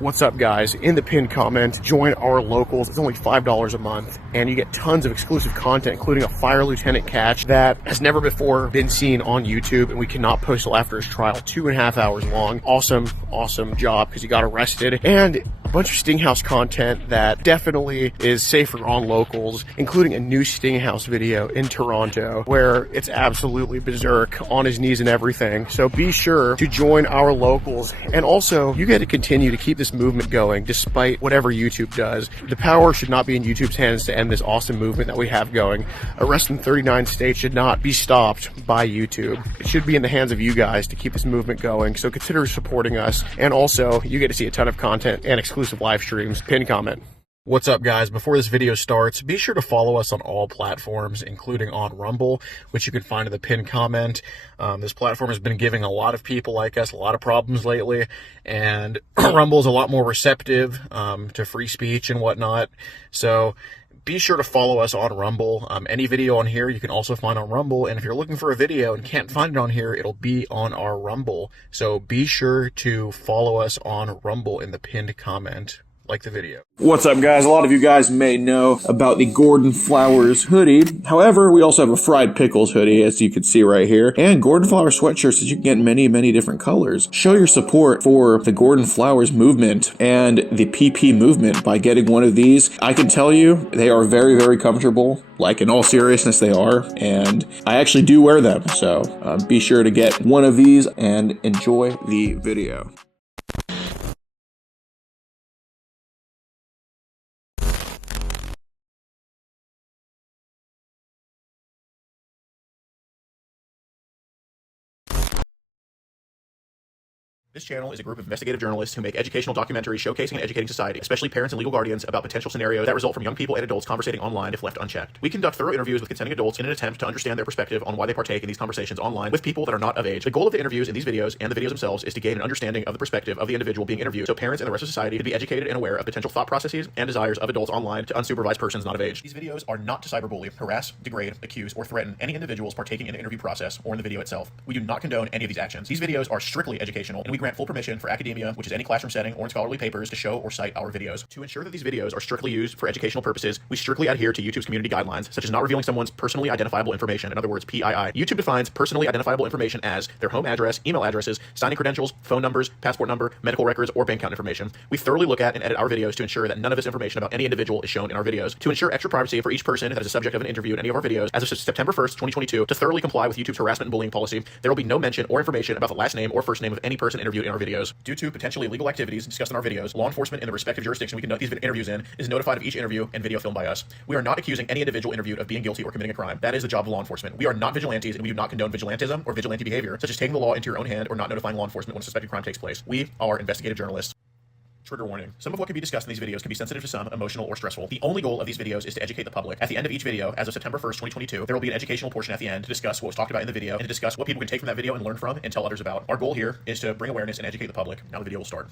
What's up, guys? In the pinned comment, join our locals. It's only $5 a month, and you get tons of exclusive content, including a fire lieutenant catch that has never before been seen on YouTube, and we cannot post till after his trial, 2.5 hours long. Awesome job, because he got arrested, and a bunch of Stinghouse content that definitely is safer on locals, including a new Stinghouse video in Toronto, where it's absolutely berserk, on his knees and everything. So be sure to join our locals, and also you get to continue to keep this movement going despite whatever YouTube does. The power should not be in YouTube's hands to end this awesome movement that we have going. Arrest in 39 states should not be stopped by YouTube. It should be in the hands of you guys to keep this movement going, so consider supporting us. And also, you get to see a ton of content and exclusive live streams. Pin comment. What's up, guys? Before this video starts, be sure to follow us on all platforms, including on Rumble, which you can find in the pinned comment. This platform has been giving a lot of people like us a lot of problems lately, and Rumble is a lot more receptive to free speech and whatnot. So be sure to follow us on Rumble. Any video on here you can also find on Rumble, and if you're looking for a video and can't find it on here, it'll be on our Rumble. So be sure to follow us on Rumble in the pinned comment. Like the video. What's up, guys? A lot of you guys may know about the Gordon Flowers hoodie. However, we also have a Fried Pickles hoodie, as you can see right here, and Gordon Flowers sweatshirts that you can get in many different colors. Show your support for the Gordon Flowers movement and the PP movement by getting one of these. I can tell you they are very comfortable. Like, in all seriousness, they are, and I actually do wear them. So be sure to get one of these and enjoy the video. This channel is a group of investigative journalists who make educational documentaries showcasing and educating society, especially parents and legal guardians, about potential scenarios that result from young people and adults conversating online if left unchecked. We conduct thorough interviews with consenting adults in an attempt to understand their perspective on why they partake in these conversations online with people that are not of age. The goal of the interviews in these videos and the videos themselves is to gain an understanding of the perspective of the individual being interviewed, so parents and the rest of society can be educated and aware of potential thought processes and desires of adults online to unsupervised persons not of age. These videos are not to cyberbully, harass, degrade, accuse, or threaten any individuals partaking in the interview process or in the video itself. We do not condone any of these actions. These videos are strictly educational, and we grant full permission for academia, which is any classroom setting or in scholarly papers, to show or cite our videos. To ensure that these videos are strictly used for educational purposes, we strictly adhere to YouTube's community guidelines, such as not revealing someone's personally identifiable information, in other words, PII. YouTube defines personally identifiable information as their home address, email addresses, signing credentials, phone numbers, passport number, medical records, or bank account information. We thoroughly look at and edit our videos to ensure that none of this information about any individual is shown in our videos. To ensure extra privacy for each person that is a subject of an interview in any of our videos, as of September 1st, 2022, to thoroughly comply with YouTube's harassment and bullying policy, there will be no mention or information about the last name or first name of any person interviewed in our videos. Due to potentially illegal activities discussed in our videos, law enforcement in the respective jurisdiction we conduct these interviews in is notified of each interview and video filmed by us. We are not accusing any individual interviewed of being guilty or committing a crime. That is the job of law enforcement. We are not vigilantes, and we do not condone vigilantism or vigilante behavior, such as taking the law into your own hand or not notifying law enforcement when a suspected crime takes place. We are investigative journalists. Trigger warning. Some of what can be discussed in these videos can be sensitive to some, emotional, or stressful. The only goal of these videos is to educate the public. At the end of each video, as of September 1st, 2022, there will be an educational portion at the end to discuss what was talked about in the video and to discuss what people can take from that video and learn from and tell others about. Our goal here is to bring awareness and educate the public. Now the video will start.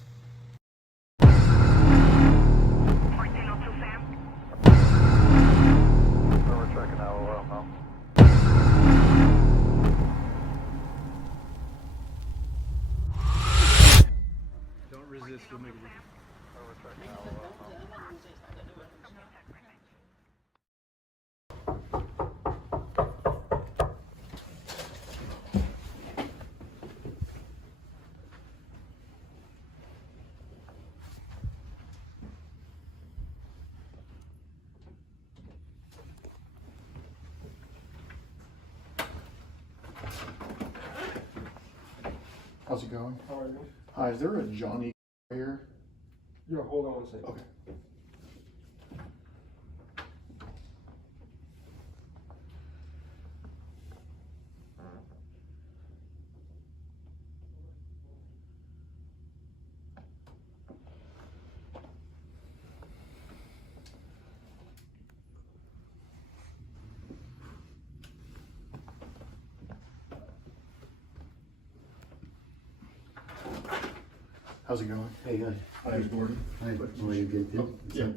How's it going? How are you? Hi, is there a Johnny here? Yeah, hold on a second. Okay. How's it going? Hey, hi. My name's Gordon. Hi. How are you? Good. Yeah.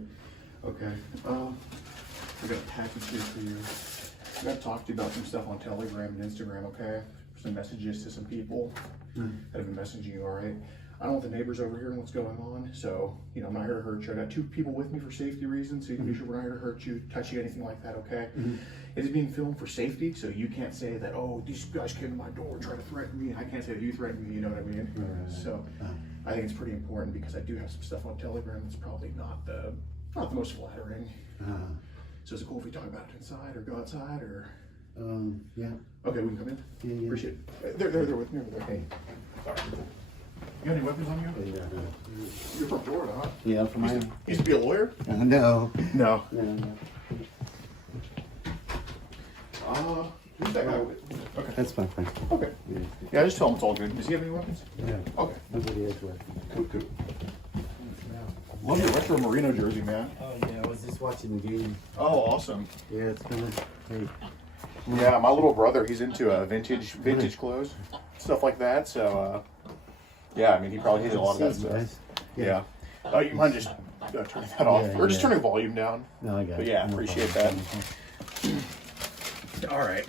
Okay. I got a package here for you. I got to talk to you about some stuff on Telegram and Instagram, okay? Some messages to some people that have been messaging you, all right? I don't want the neighbors overhearing what's going on, so, you know, I'm not here to hurt you. I got 2 people with me for safety reasons, so you can be sure we're not here to hurt you, touch you, anything like that, okay? It is being filmed for safety, so you can't say that, oh, these guys came to my door trying to threaten me, and I can't say that you threatened me, you know what I mean? So, I think it's pretty important because I do have some stuff on Telegram that's probably not the most flattering. So is it cool if we talk about it inside or go outside, or? Yeah. Okay, we can come in? Yeah. Appreciate it. They're with me over there. Hey. Sorry. You got any weapons on you? Yeah. You're from Florida, huh? Yeah, for my. Used to be a lawyer? No. No. No. Who's that guy with? Okay. That's my friend. Okay. Yeah, just tell him it's all good. Does he have any weapons? Yeah. Okay. Nobody has weapons. Cool. Love your retro Merino jersey, man. Oh yeah, I was just watching the game. Oh, awesome. Yeah, it's gonna. Hey. Yeah, my little brother, he's into vintage clothes, stuff like that. So, yeah, I mean, he probably has a lot of that stuff. Yeah. Oh, you mind just turning that off, or just turning volume down? No, I got it. But yeah, appreciate that. All right.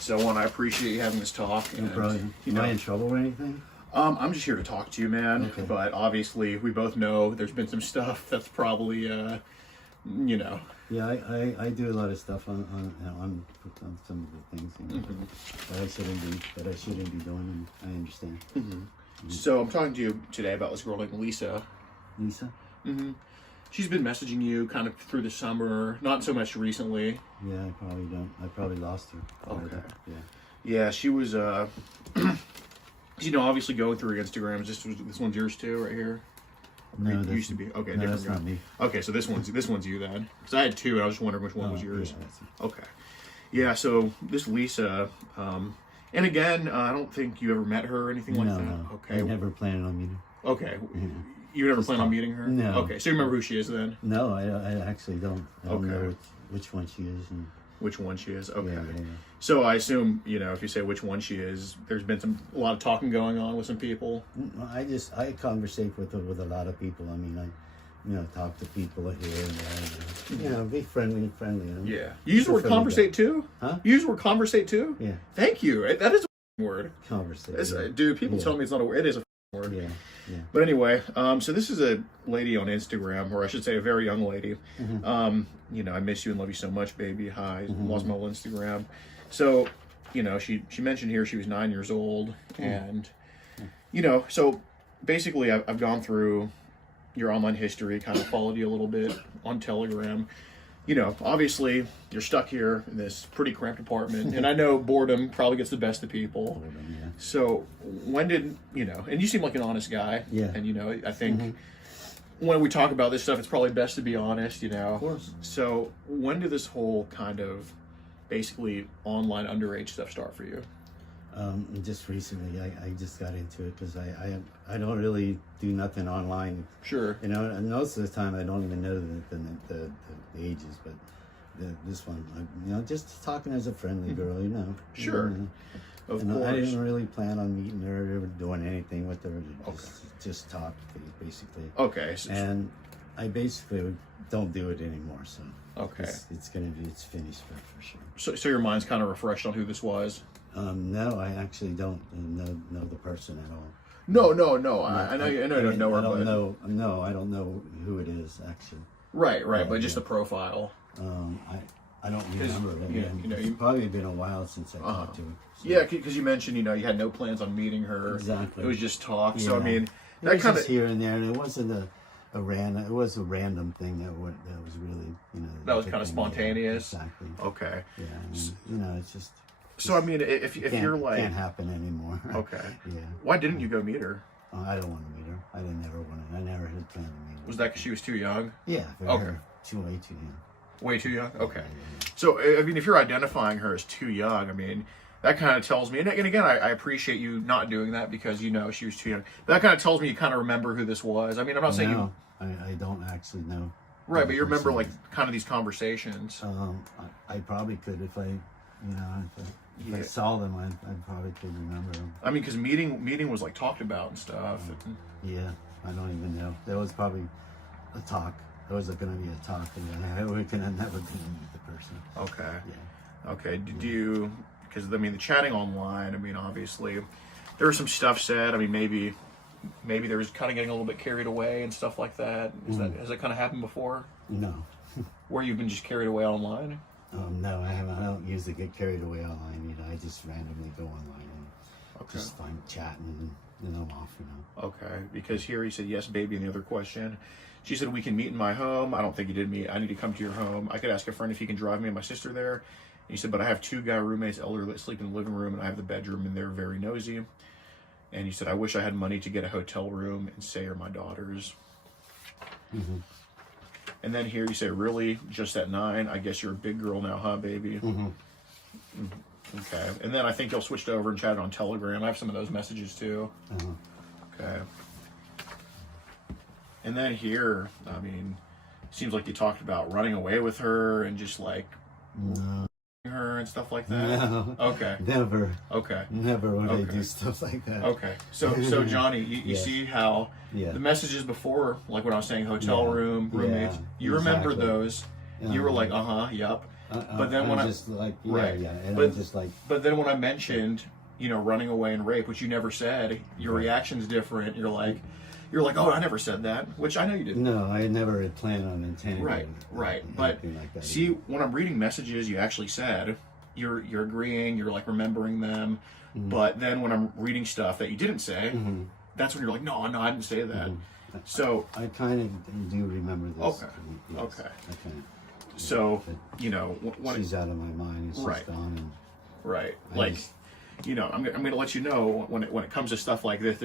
So, I appreciate you having this talk. No problem. Am I in trouble or anything? I'm just here to talk to you, man. Okay. But obviously, we both know there's been some stuff that's probably, you know. Yeah, I do a lot of stuff on some of the things that I shouldn't be doing, and I understand. So I'm talking to you today about this girl named Lisa. Lisa? She's been messaging you kind of through the summer, not so much recently. Yeah, I probably lost her. Okay. Yeah. Yeah, she was, you know, obviously going through her Instagrams. This one's yours too, right here. No, it used to be. Okay, no, different that's guy. not me. Okay, so this one's you then, because I had 2, and I was just wondering which one was yours. Yeah, that's it. Okay. Yeah, so this Lisa, and again, I don't think you ever met her or anything like that. No. Okay. I never planned on meeting her. Okay. You never plan on meeting her? No. Okay, so you remember who she is then? No, I actually don't. I don't Okay. know which one she is. And, Which one she is? Okay. yeah. So I assume, you know, if you say which one she is, there's been a lot of talking going on with some people. I conversate with a lot of people. I mean, I talk to people here and there. You know, be friendly. You know? Yeah. You use the word conversate too? Huh? You use the word conversate too? Yeah. Thank you. That is a word. Conversate. Yeah. Dude, people tell me it's not a word. It is a word. Yeah. But anyway, so this is a lady on Instagram, or I should say a very young lady. You know, I miss you and love you so much, baby. Hi. Lost my old Instagram. So, you know, she mentioned here she was 9 years old. And, you know, so basically I've gone through your online history, kind of followed you a little bit on Telegram. You know, obviously you're stuck here in this pretty cramped apartment, and I know boredom probably gets the best of people. Yeah. So when did, you know, and you seem like an honest guy. Yeah. And, you know, I think when we talk about this stuff, it's probably best to be honest, you know. Of course. So when did this whole kind of basically online underage stuff start for you? Just recently, I just got into it because I don't really do nothing online. Sure. You know, and most of the time I don't even know the ages, but this one, you know, just talking as a friendly girl, you know. Sure. You know, Of and course. I didn't really plan on meeting her or doing anything with her. Just talk, basically. Okay. And I basically don't do it anymore, so. Okay. It's finished for sure. So your mind's kind of refreshed on who this was? No, I actually don't know the person at all. No. I know you don't know her, but I don't know who it is actually. Right. But just the profile. I don't remember it. you know, It's probably been a while since I talked to her. So. Yeah, because you mentioned, you know, you had no plans on meeting her. Exactly. It was just talk. Yeah. So I mean, It that was kind just of here and there, and it wasn't a random. It was a random thing that was really, you know. that was kind of spontaneous. Exactly. Okay. Yeah, and, you know, it's just. So I mean, if you're like, can't happen anymore. Okay. Yeah. Why didn't you go meet her? I don't want to meet her. I never had planned to meet her. Was that because she was too young? Yeah. Okay. Way too young. Way too young? Okay. So, I mean, if you're identifying her as too young, I mean, that kind of tells me, and again, I appreciate you not doing that because you know she was too young. But that kind of tells me you kind of remember who this was. I mean, I'm not saying you... I don't actually know. Right, but you remember, like, kind of these conversations. I probably could if I, you know, if I saw them, I probably could remember them. I mean, because meeting was, like, talked about and stuff. Yeah, I don't even know. There was probably a talk. There was going to be a talk, and I never going to meet the person. Okay. Yeah. Okay. Did you... Because, I mean, the chatting online, I mean, obviously, there was some stuff said. I mean, maybe maybe there was kind of getting a little bit carried away and stuff like that? Has that kind of happened before? No. Where you've been just carried away online? No, I haven't. I don't usually get carried away online. You know, I just randomly go online and just find chatting, and then I'm off. You know. Okay, because here he said yes, baby. And the other question, she said we can meet in my home. I don't think you did meet. I need to come to your home. I could ask a friend if he can drive me and my sister there. And he said, but I have 2 guy roommates, elderly, that sleep in the living room, and I have the bedroom, and they're very nosy. And he said, I wish I had money to get a hotel room and say are my daughters. Mm-hmm. And then here you say, really, just at 9? I guess you're a big girl now, huh, baby? Mm-hmm. Okay. And then I think y'all switched over and chatted on Telegram. I have some of those messages too. Okay. And then here, I mean, seems like you talked about running away with her and just like her and stuff like that. No. Okay. Never. Okay. Never would I do stuff like that. Okay. So Johnny, you see how the messages before, like when I was saying hotel room, roommates, you remember those. You were like, yep. But then when just like, and but, I'm just like, but then when I mentioned, you know, running away and rape, which you never said, your reaction's different. You're like, oh, I never said that, which I know you didn't. No, I never had planned on intending. Right. But like that see, when I'm reading messages, you actually said you're agreeing, you're like remembering them. But then when I'm reading stuff that you didn't say, that's when you're like, no, I didn't say that. So I kind of do remember this. Okay. Yes, Okay. I kind of. So you know, when she's out of my mind, it's just gone. And right. Like, you know, I'm going to let you know when it comes to stuff like this,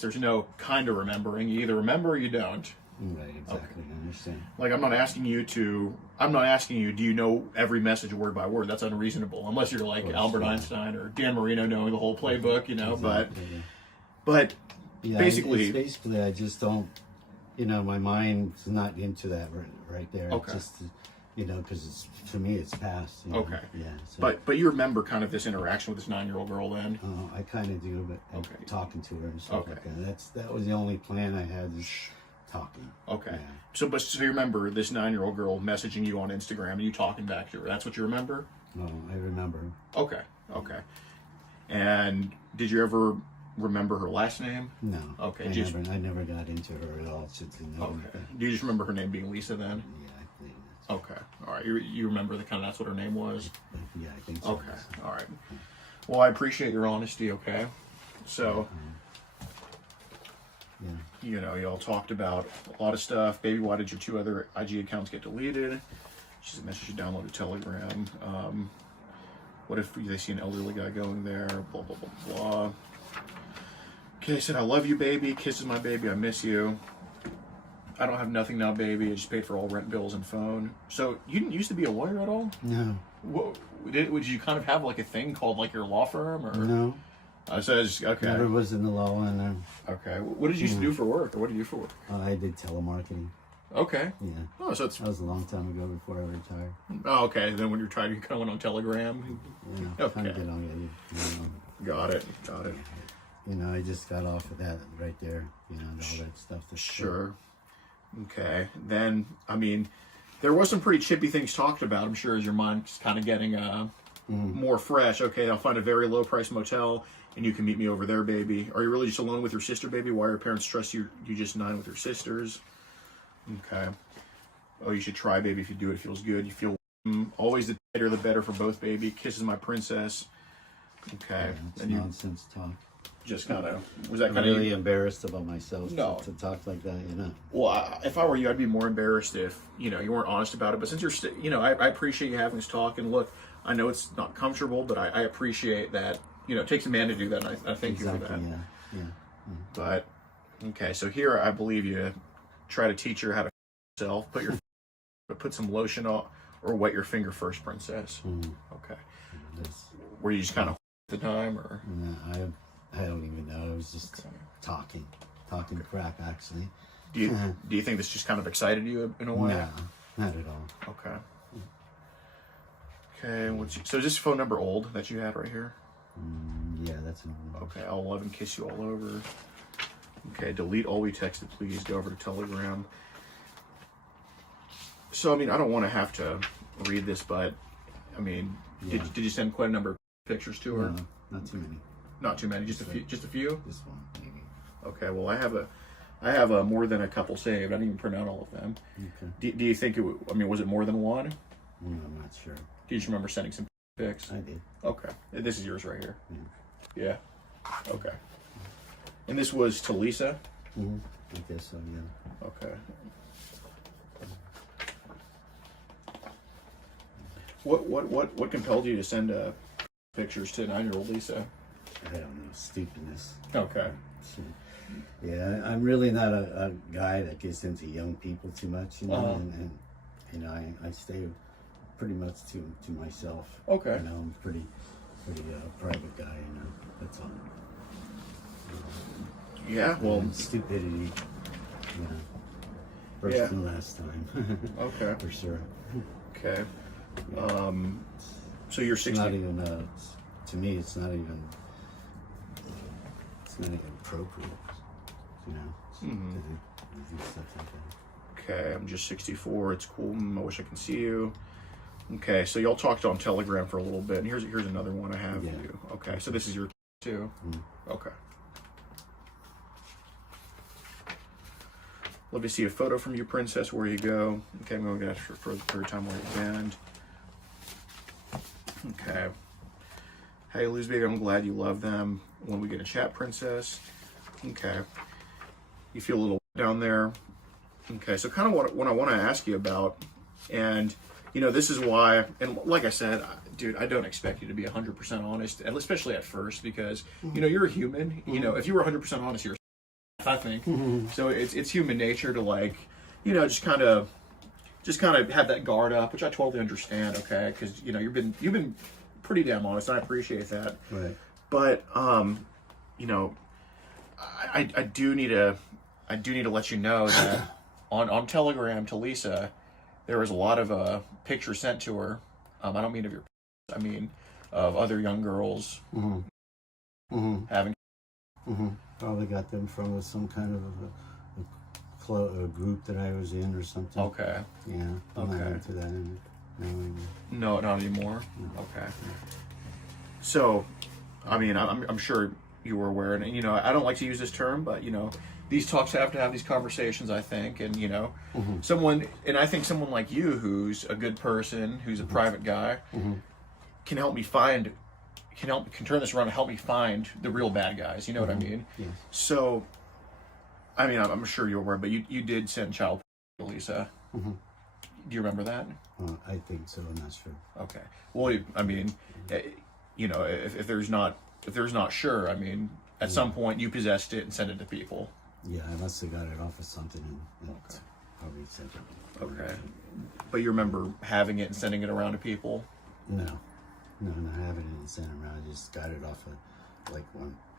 there's no kind of remembering. You either remember or you don't. Right, exactly. I understand. Like, I'm not asking you, do you know every message word by word? That's unreasonable. Unless you're like Albert Einstein or Dan Marino knowing the whole playbook, you know, Exactly, but yeah, basically, basically, I just don't, you know, my mind's not into that right there. Okay. It's just, you know, because to me, it's past. You know? Okay. Yeah. So, but you remember kind of this interaction with this 9-year-old girl then? I kind of do, but talking to her and stuff like that. That was the only plan I had, is talking. Okay. Yeah. So you remember this 9-year-old girl messaging you on Instagram and you talking back to her? That's what you remember? No, I remember. Okay. And did you ever remember her last name? No. Okay. I never got into her at all. Do you just remember her name being Lisa then? Yeah, I think that's okay. All right. You remember that's what her name was? Yeah, I think so. Okay. All right. Well, I appreciate your honesty. Okay. So, you know, y'all talked about a lot of stuff. Baby, why did your 2 other IG accounts get deleted? She said, message you downloaded Telegram. What if they see an elderly guy going there? Blah, blah, blah, blah. Okay, I said, I love you, baby. Kisses my baby. I miss you. I don't have nothing now, baby. I just paid for all rent bills and phone. So you didn't used to be a lawyer at all? No. Would you kind of have like a thing called like your law firm? Or? No. So okay. Never was in the law, and okay. What did you used to do for work, or what did you do for work? I did telemarketing. Okay. Yeah. Oh, so that was a long time ago before I retired. Oh, okay. Then when you're trying, you kind of went on Telegram. Yeah. Okay. Kind of get on it. Got it. You know, I just got off of that right there. You know, and all that stuff. Sure. Okay. Then, I mean, there was some pretty chippy things talked about. I'm sure as your mind's kind of getting more fresh. Okay, I'll find a very low price motel and you can meet me over there, baby. Are you really just alone with your sister, baby? Why your parents trust you? You just 9 with your sisters. Okay. Oh, you should try, baby. If you do, it feels good. You feel always the better for both, baby. Kisses my princess. Okay. Yeah, and nonsense talk. Just kind of was that I'm kind of really embarrassed about myself to talk like that, you know. Well, if I were you, I'd be more embarrassed if you weren't honest about it. But since you're, I appreciate you having this talk. And look, I know it's not comfortable, but I appreciate that. It takes a man to do that, and I thank you for that. Yeah. But okay, so here I believe you try to teach her how to yourself. Put some lotion on or wet your finger first, princess. Okay. Were you just kind of at the time, or? No, I don't even know. I was just talking crap, actually. Do you think this just kind of excited you in a way? No, not at all. Okay. Okay. So is this phone number old that you had right here? Yeah, that's an old number. Okay. I'll love and kiss you all over. Okay. Delete all we texted, please. Go over to Telegram. So I mean, I don't want to have to read this, but I mean, did you send quite a number of pictures to her? No, not too many. Not too many. Just a few. This one, maybe. Okay. Well, I have a more than a couple saved. I didn't even print out all of them. Okay. Do you think I mean, was it more than one? I'm not sure. Do you just remember sending some pics? I did. Okay. This is yours right here. Yeah. Yeah. Okay. And this was to Lisa? I guess so, yeah. Okay. What compelled you to send pictures to 9-year-old Lisa? I don't know, stupidness. Okay. So, yeah, I'm really not a guy that gets into young people too much, you know, and you know, I stay pretty much to myself. Okay. You know, I'm pretty private guy, you know, that's all. Yeah, well, And stupidity, you know, first and last time. Okay. For sure. Okay. So you're It's 60. not even, to me, it's not even appropriate, you know, to do stuff like that. Okay, I'm just 64. It's cool. I wish I could see you. Okay, so y'all talked on Telegram for a little bit, and here's another one I have for you. Okay, so this is your too. Okay. Love to see a photo from you, Princess. Where you go? Okay, I'm going to ask for the third time where you band. Okay. Hey, Luz baby, I'm glad you love them. When we get a chat, Princess. Okay. You feel a little down there. Okay, so kind of what I want to ask you about, and you know, this is why, and like I said, dude, I don't expect you to be 100% honest, and especially at first, because you know, you're a human. You know, if you were 100% honest, you're I think. So it's human nature to, like, you know, just kind of have that guard up, which I totally understand. Okay, because you know, you've been pretty damn honest, and I appreciate that. Right. But you know, I do need to let you know that on Telegram to Lisa, there was a lot of pictures sent to her. I don't mean of your, I mean of other young girls having. Probably got them from some kind of a group that I was in or something. Okay. Yeah. I'm not into that anymore. No, not anymore. Okay. So, I mean, I'm sure you were aware, and you know, I don't like to use this term, but you know, these talks have to have these conversations, I think, and you know, I think someone like you, who's a good person, who's a private guy, can help me find. Can turn this around and help me find the real bad guys. You know what I mean? Yes. So, I mean, I'm sure you're aware, but you did send child to Lisa. Do you remember that? I think so. I'm not sure. Okay. Well, I mean, you know, if there's not sure, I mean, at some point you possessed it and sent it to people. Yeah, I must have got it off of something and probably sent it. Okay. But you remember having it and sending it around to people? No, I haven't even sent it around. I just got it off of, like,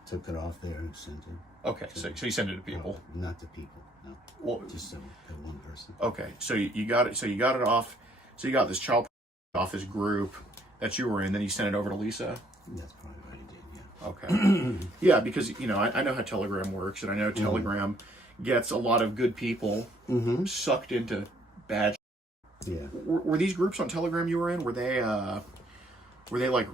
took it off there and sent it. Okay, so you sent it to people? Not to people, no. Well, just to one person. Okay, so you got it. So you got it off. So you got this child off this group that you were in. Then you sent it over to Lisa. That's probably what I did. Yeah. Okay. Yeah, because you know I know how Telegram works, and I know Telegram gets a lot of good people sucked into bad. Yeah. Were these groups on Telegram you were in? Were they like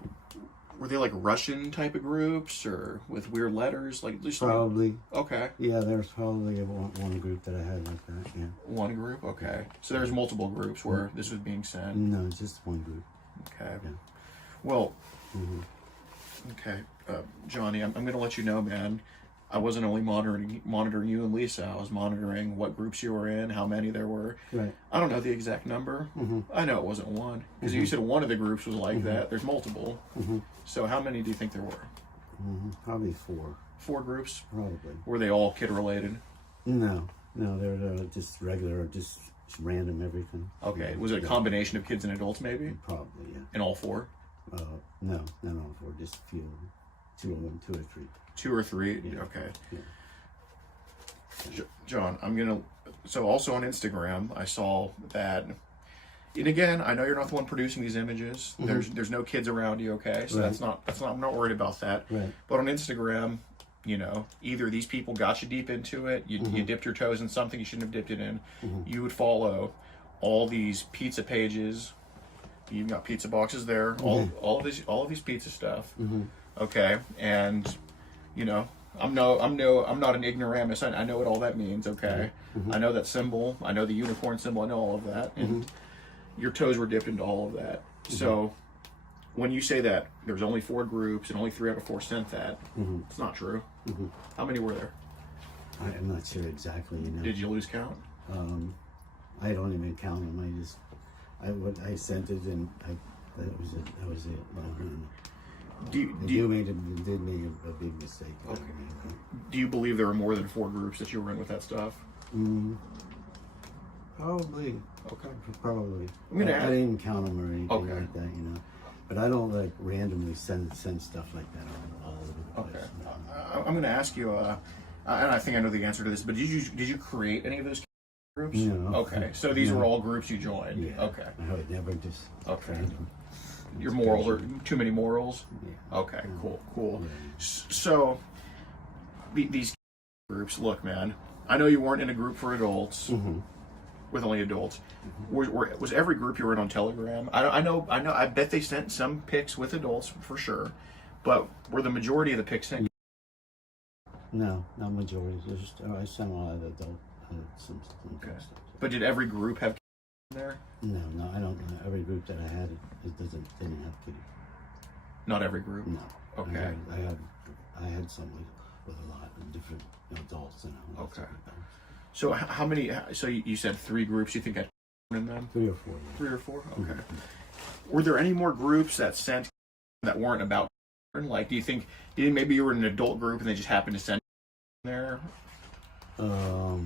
Russian type of groups, or with weird letters? Like just probably. Okay. Yeah, there's probably one group that I had like that. Yeah. One group. Okay. So there's multiple groups where this was being sent. No, just one group. Okay. Yeah. Well. Okay, Johnny, I'm going to let you know, man. I wasn't only monitoring you and Lisa. I was monitoring what groups you were in, how many there were. Right. I don't know the exact number. I know it wasn't one, because you said one of the groups was like that. There's multiple. So how many do you think there were? Probably 4. 4 groups? Probably. Were they all kid related? No, they're just regular, just random everything. Okay. Was it a combination of kids and adults, maybe? Probably, yeah. In all 4? No, not all 4. Just a few. 2 or 3. 2 or 3? Yeah. Okay. Yeah. John, so also on Instagram, I saw that, and again, I know you're not the one producing these images. There's no kids around you, okay? So that's not, I'm not worried about that. Right. But on Instagram, you know, either these people got you deep into it, you dipped your toes in something you shouldn't have dipped it in. You would follow all these pizza pages. You've got pizza boxes there, all of these pizza stuff. Okay, and you know, I'm not an ignoramus. I know what all that means. Okay, I know that symbol. I know the unicorn symbol. I know all of that. And your toes were dipped into all of that. So when you say that there's only 4 groups and only 3 out of 4 sent that, it's not true. How many were there? I'm not sure exactly. You know. Did you lose count? I don't even count them. I sent it and that was it. Did make a big mistake. Okay. Do you believe there were more than 4 groups that you were in with that stuff? Probably. Okay. Probably. I didn't even count them or anything Okay. like that, you know. But I don't like randomly send stuff like that all over the place. Okay. I'm going to ask you, and I think I know the answer to this, but did you create any of those groups? No. Okay. So these were all groups you joined. Yeah. Okay. I would never just. Okay. Random. Your morals are too many morals. Yeah. Okay. Cool. Yeah. So these groups, look, man. I know you weren't in a group for adults. With only adults. Was every group you were in on Telegram? I know. I bet they sent some pics with adults for sure, but were the majority of the pics sent? No, not majority. Just I sent a lot of adult some Okay. stuff. But did every group have in there? No, I don't. Every group that I had, didn't have kitty. Not every group. No. Okay. I had some with a lot of different adults and all. Okay. So how many? So you said 3 groups. You think had in them? 3 or 4. Yeah. 3 or 4. Okay. Were there any more groups that sent that weren't about? Like, do you think maybe you were in an adult group and they just happened to send there? That's a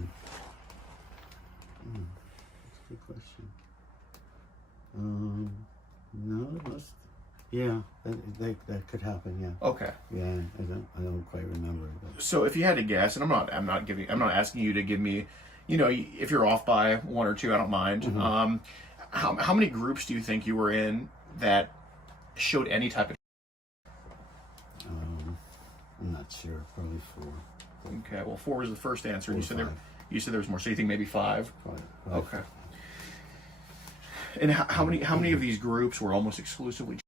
good question. No, it must. Yeah, that could happen. Yeah. Okay. Yeah, I don't quite remember. But. So if you had to guess, and I'm not asking you to give me, if you're off by 1 or 2, I don't mind. How many groups do you think you were in that showed any type of? I'm not sure. Probably 4. Okay, well, 4 was the first answer. You said 5. you said there was more. So you think maybe 5? Probably 5. Okay. And how many of these groups were almost exclusively?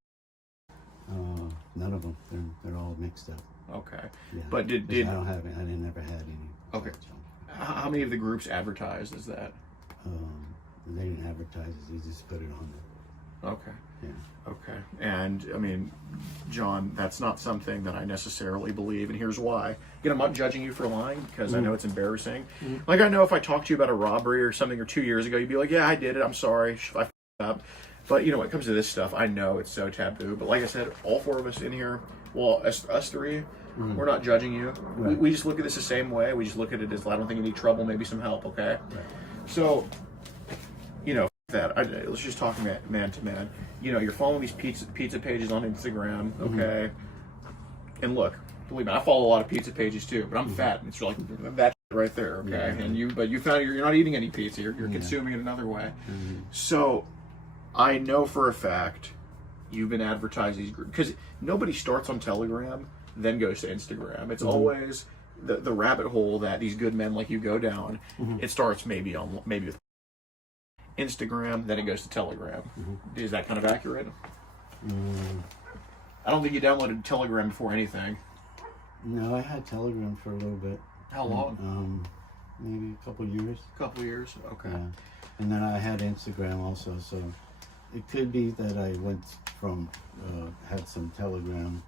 None of them. They're all mixed up. Okay. Yeah. But I didn't never had any. Okay. How many of the groups advertised as that? They didn't advertise it. They just put it on there. Okay. Yeah. Okay. And I mean, John, that's not something that I necessarily believe, and here's why. Again, I'm not judging you for lying because I know it's embarrassing. Like, I know if I talked to you about a robbery or something or 2 years ago, you'd be like, yeah, I did it. I'm sorry. I f***ed up. But, when it comes to this stuff, I know it's so taboo. But like I said, all 4 of us in here, well, us 3, we're not judging you. Right. We just look at this the same way. We just look at it as, I don't think you need trouble, maybe some help, okay? Right. So, that let's just talk man to man. You're following these pizza pages on Instagram, okay? And look, believe me, I follow a lot of pizza pages too, but I'm fat. It's like that right there, okay? Yeah. And you found you're not eating any pizza. You're consuming it another way. So I know for a fact you've been advertising these groups because nobody starts on Telegram then goes to Instagram. It's always the rabbit hole that these good men like you go down. It starts maybe with Instagram, then it goes to Telegram. Is that kind of accurate? I don't think you downloaded Telegram before anything. No, I had Telegram for a little bit. How long? Maybe a couple years. A couple years. Okay. Yeah. And then I had Instagram also, so it could be that I went from had some Telegram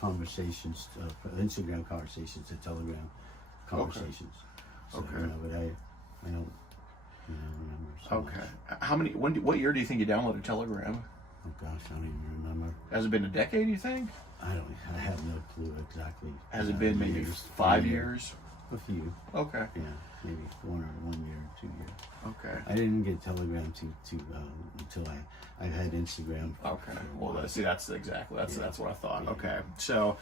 conversations, Instagram conversations to Telegram conversations. So, but I don't. Remember so much. Okay. What year do you think you downloaded Telegram? Oh gosh, I don't even remember. Has it been a decade, you think? I have no clue exactly. Has it been maybe 5 years? A few. Okay. Yeah, maybe 1 year or 2 years. Okay. I didn't get Telegram until I had Instagram. Okay. Well, that's what I thought. Yeah. Okay. So,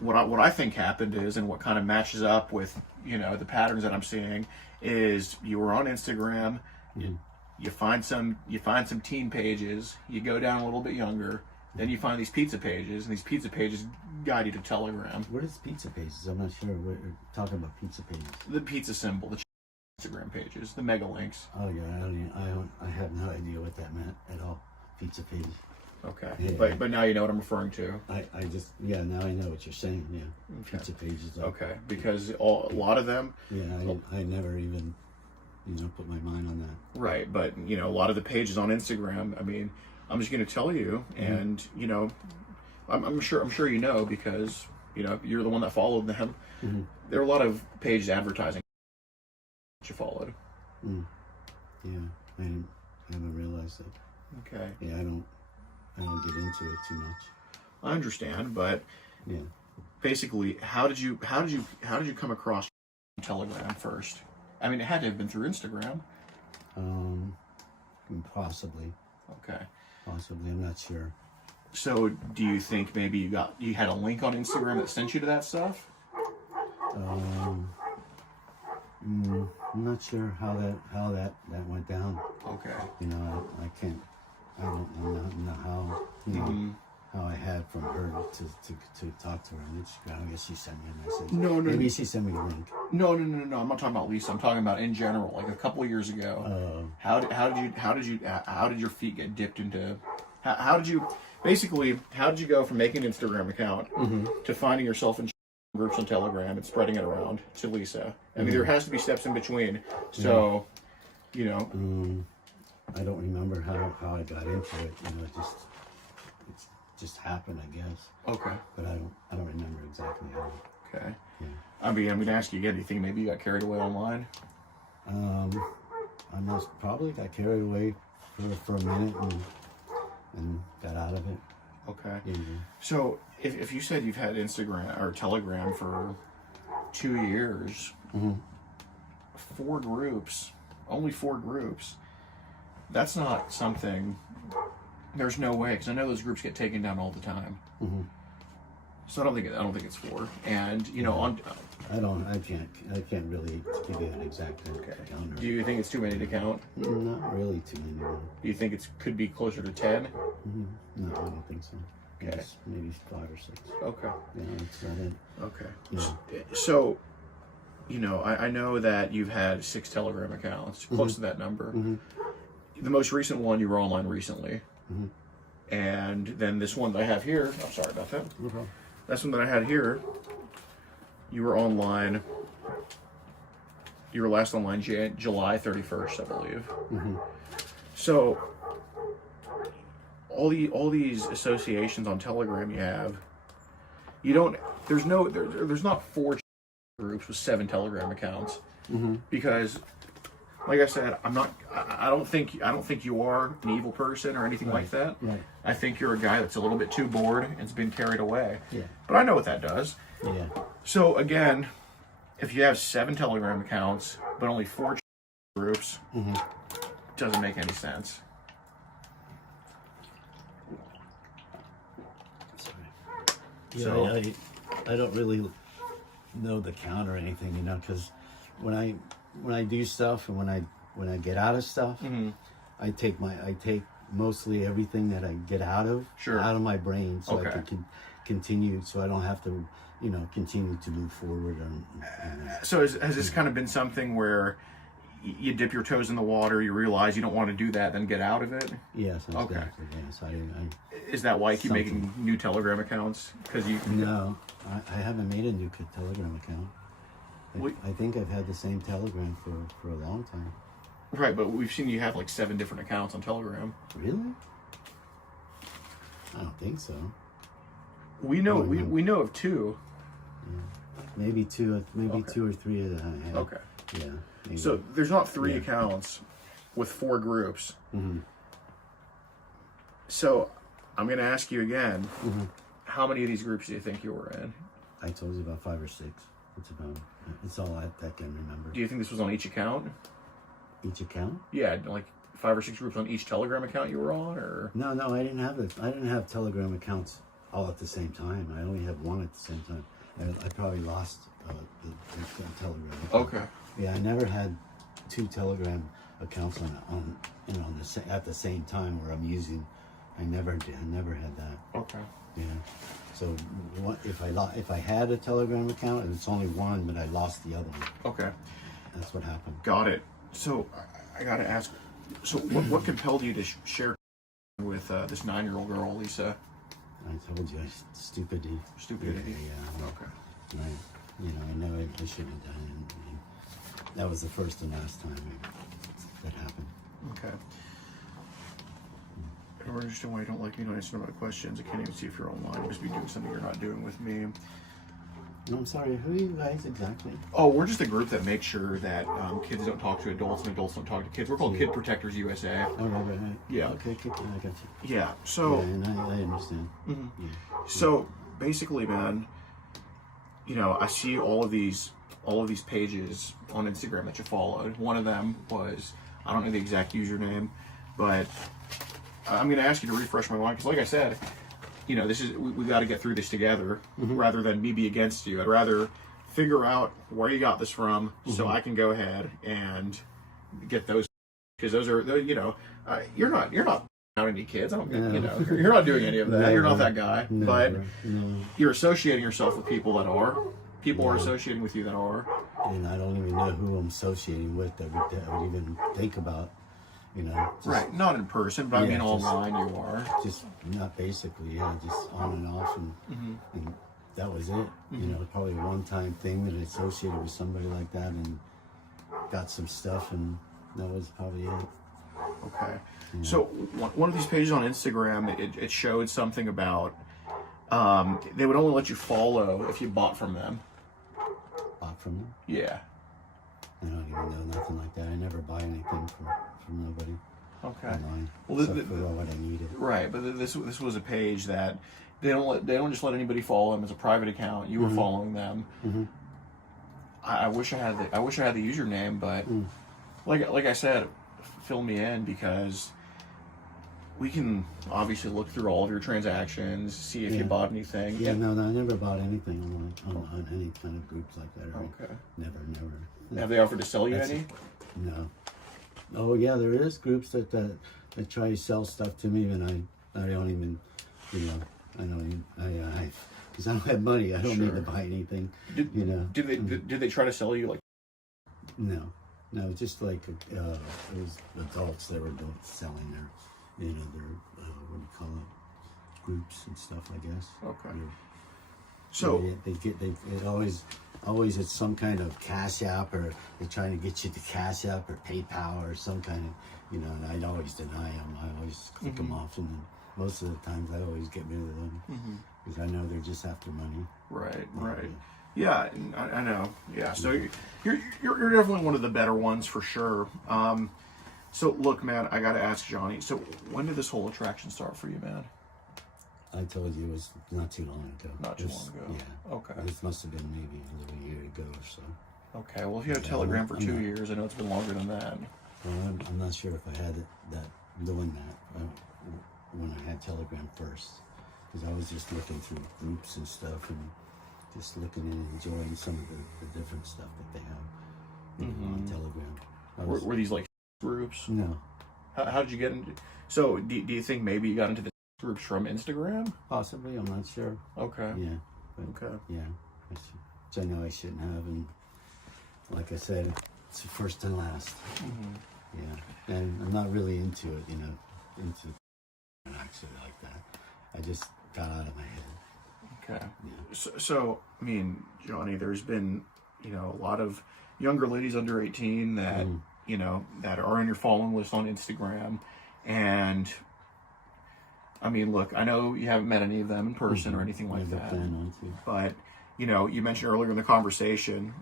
what I think happened is, and what kind of matches up with the patterns that I'm seeing, is you were on Instagram. You find some teen pages. You go down a little bit younger. Then you find these pizza pages, and these pizza pages guide you to Telegram. What is pizza pages? I'm not sure. We're talking about pizza pages. The pizza symbol, the Instagram pages, the mega links. Oh yeah, I have no idea what that meant at all. Pizza pages. Okay. Yeah. But now you know what I'm referring to. I just, yeah, now I know what you're saying. Yeah. Okay. Pizza pages. Okay. Because a lot of them. Yeah, I never even, put my mind on that. Right. But, a lot of the pages on Instagram, I mean, I'm just going to tell you, and, I'm sure you know, because, you're the one that followed them. There are a lot of pages advertising that you followed. Yeah. I haven't realized it. Okay. Yeah, I don't get into it too much. I understand, but Yeah. basically, how did you come across Telegram first? I mean, it had to have been through Instagram. Possibly. Okay. Possibly, I'm not sure. So, do you think maybe you had a link on Instagram that sent you to that stuff? I'm not sure how that went down. Okay. I don't know how I had from her to talk to her on Instagram. I guess she sent me a message. No. Maybe she sent me a link. No. I'm not talking about Lisa. I'm talking about in general. Like a couple of years ago. How did your feet get dipped into? How did you go from making an Instagram account to finding yourself in groups on Telegram and spreading it around to Lisa? I mean, there has to be steps in between. So, I don't remember how I got into it. It just happened, I guess. Okay. But I don't remember exactly how. Okay. Yeah. I mean, I'm gonna ask you again. Do you think maybe you got carried away online? I most probably got carried away for a minute and got out of it. Okay. Yeah. So if you said you've had Instagram or Telegram for 2 years, 4 groups, only 4 groups, that's not something. There's no way, because I know those groups get taken down all the time. So I don't think it's 4. And I can't really give you an exact count. Do you think it's too many to count? Not really too many. No. Do you think it could be closer to 10? No, I don't think so. Okay. Maybe 5 or 6. Okay. Yeah, that's not it. Okay. Yeah. So, I know that you've had 6 Telegram accounts, close to that number. The most recent one, you were online recently. And then this one that I have here, I'm sorry about that. No problem. This one that I had here, you were online. You were last online July 31st, I believe. So, all these associations on Telegram you have, there's not 4 groups with 7 Telegram accounts, because, like I said, I don't think you are an evil person or anything like that. Right. I think you're a guy that's a little bit too bored and's been carried away. Yeah. But I know what that does. Yeah. So again, if you have 7 Telegram accounts but only 4 groups, doesn't make any sense. Yeah, So I don't really know the count or anything, because when I do stuff and when I get out of stuff, I take mostly everything that I get out of my brain, so I can continue, so I don't have to continue to move forward. So has this kind of been something where you dip your toes in the water, you realize you don't want to do that, then get out of it? Yes, exactly. Okay. Yes, Is that why you keep making new Telegram accounts? No, I haven't made a new Telegram account. I think I've had the same Telegram for a long time. Right, but we've seen you have like 7 different accounts on Telegram. Really? I don't think so. We know we know of 2. Yeah. Maybe 2 or 3 that I have. Okay. Yeah. Maybe. So there's not 3 accounts with 4 groups. So I'm going to ask you again, how many of these groups do you think you were in? I told you about 5 or 6. It's all I can remember. Do you think this was on each account? Each account? Yeah, like 5 or 6 groups on each Telegram account you were on, or? No, I didn't have it. I didn't have Telegram accounts all at the same time. I only had one at the same time. I probably lost the Telegram account. Okay. Yeah, I never had 2 Telegram accounts at the same time where I'm using. I never did. I never had that. Okay. Yeah. So if I had a Telegram account, and it's only one, but I lost the other one. Okay. That's what happened. Got it. So I got to ask. So what compelled you to share with this 9-year-old girl, Lisa. I told you, stupidity. Stupidity. Yeah. Okay. I know I should have done it. And that was the first and last time that happened. Okay. I don't understand why you don't like me to answer my questions. I can't even see if you're online. You must be doing something you're not doing with me. No, I'm sorry. Who are you guys exactly? Oh, we're just a group that makes sure that kids don't talk to adults and adults don't talk to kids. We're called Kid Protectors USA. Oh, right. Yeah. Okay, I got you. Yeah. So. Yeah, and I understand. Mm-hmm. Yeah. So basically, man, I see all of these pages on Instagram that you followed. One of them was, I don't know the exact username, but I'm going to ask you to refresh my mind because, like I said, this is we got to get through this together rather than me be against you. I'd rather figure out where you got this from so I can go ahead and get those, because those are you're not out any kids. I don't you're not doing any of that. Never. You're not that guy. Never. But you're associating yourself with people that are. People are associating with you that are. And I don't even know who I'm associating with that would even think about, Right, not in person, but I mean just, online you are. Just not basically, just on and off, and that was it. Probably a one-time thing that I associated with somebody like that and got some stuff, and that was probably it. Okay. So one of these pages on Instagram, it showed something about they would only let you follow if you bought from them. Bought from them? Yeah. I don't even know nothing like that. I never buy anything from nobody. Okay. Online, well, except for what I needed. Right, but this was a page that they don't just let anybody follow them. It's a private account. You were following them. I wish I had the username, but like I said, fill me in, because we can obviously look through all of your transactions, see if you bought anything. Yeah, no, I never bought anything on any kind of groups like that. Okay. Never. Have they offered to sell you any? No. Oh yeah, there is groups that try to sell stuff to me, and I don't even, because I don't have money. I don't need to buy anything. Did they try to sell you like? No, just like it was adults that were selling their, their what do you call it, groups and stuff, I guess. Okay. So they always it's some kind of Cash App, or they're trying to get you to Cash App or PayPal or some kind of, and I'd always deny them. I always click them off, and then most of the times I always get rid of them because I know they're just after money. Right. Yeah, I know. Yeah, so you're definitely one of the better ones for sure. So look, man, I got to ask Johnny. So when did this whole attraction start for you, man? I told you it was not too long ago. Not too long ago. Yeah. Okay. This must have been maybe a little year ago or so. Okay. Well, if you had a Telegram for 2 years, I know it's been longer than that. Well, I'm not sure if I had doing that when I had Telegram first, because I was just looking through groups and stuff and just looking and enjoying some of the different stuff that they have on Telegram. Were these like groups? No. How did you get into? So do you think maybe you got into the groups from Instagram? Possibly, I'm not sure. Okay. Yeah. But, okay. Yeah. Which I know I shouldn't have, and like I said, it's the first and last. Yeah. And I'm not really into it, into actually like that. I just got out of my head. Okay. Yeah. So I mean, Johnny, there's been, a lot of younger ladies under 18 that, that are in your following list on Instagram. And I mean, look, I know you haven't met any of them in person or anything like that. But, you mentioned earlier in the conversation,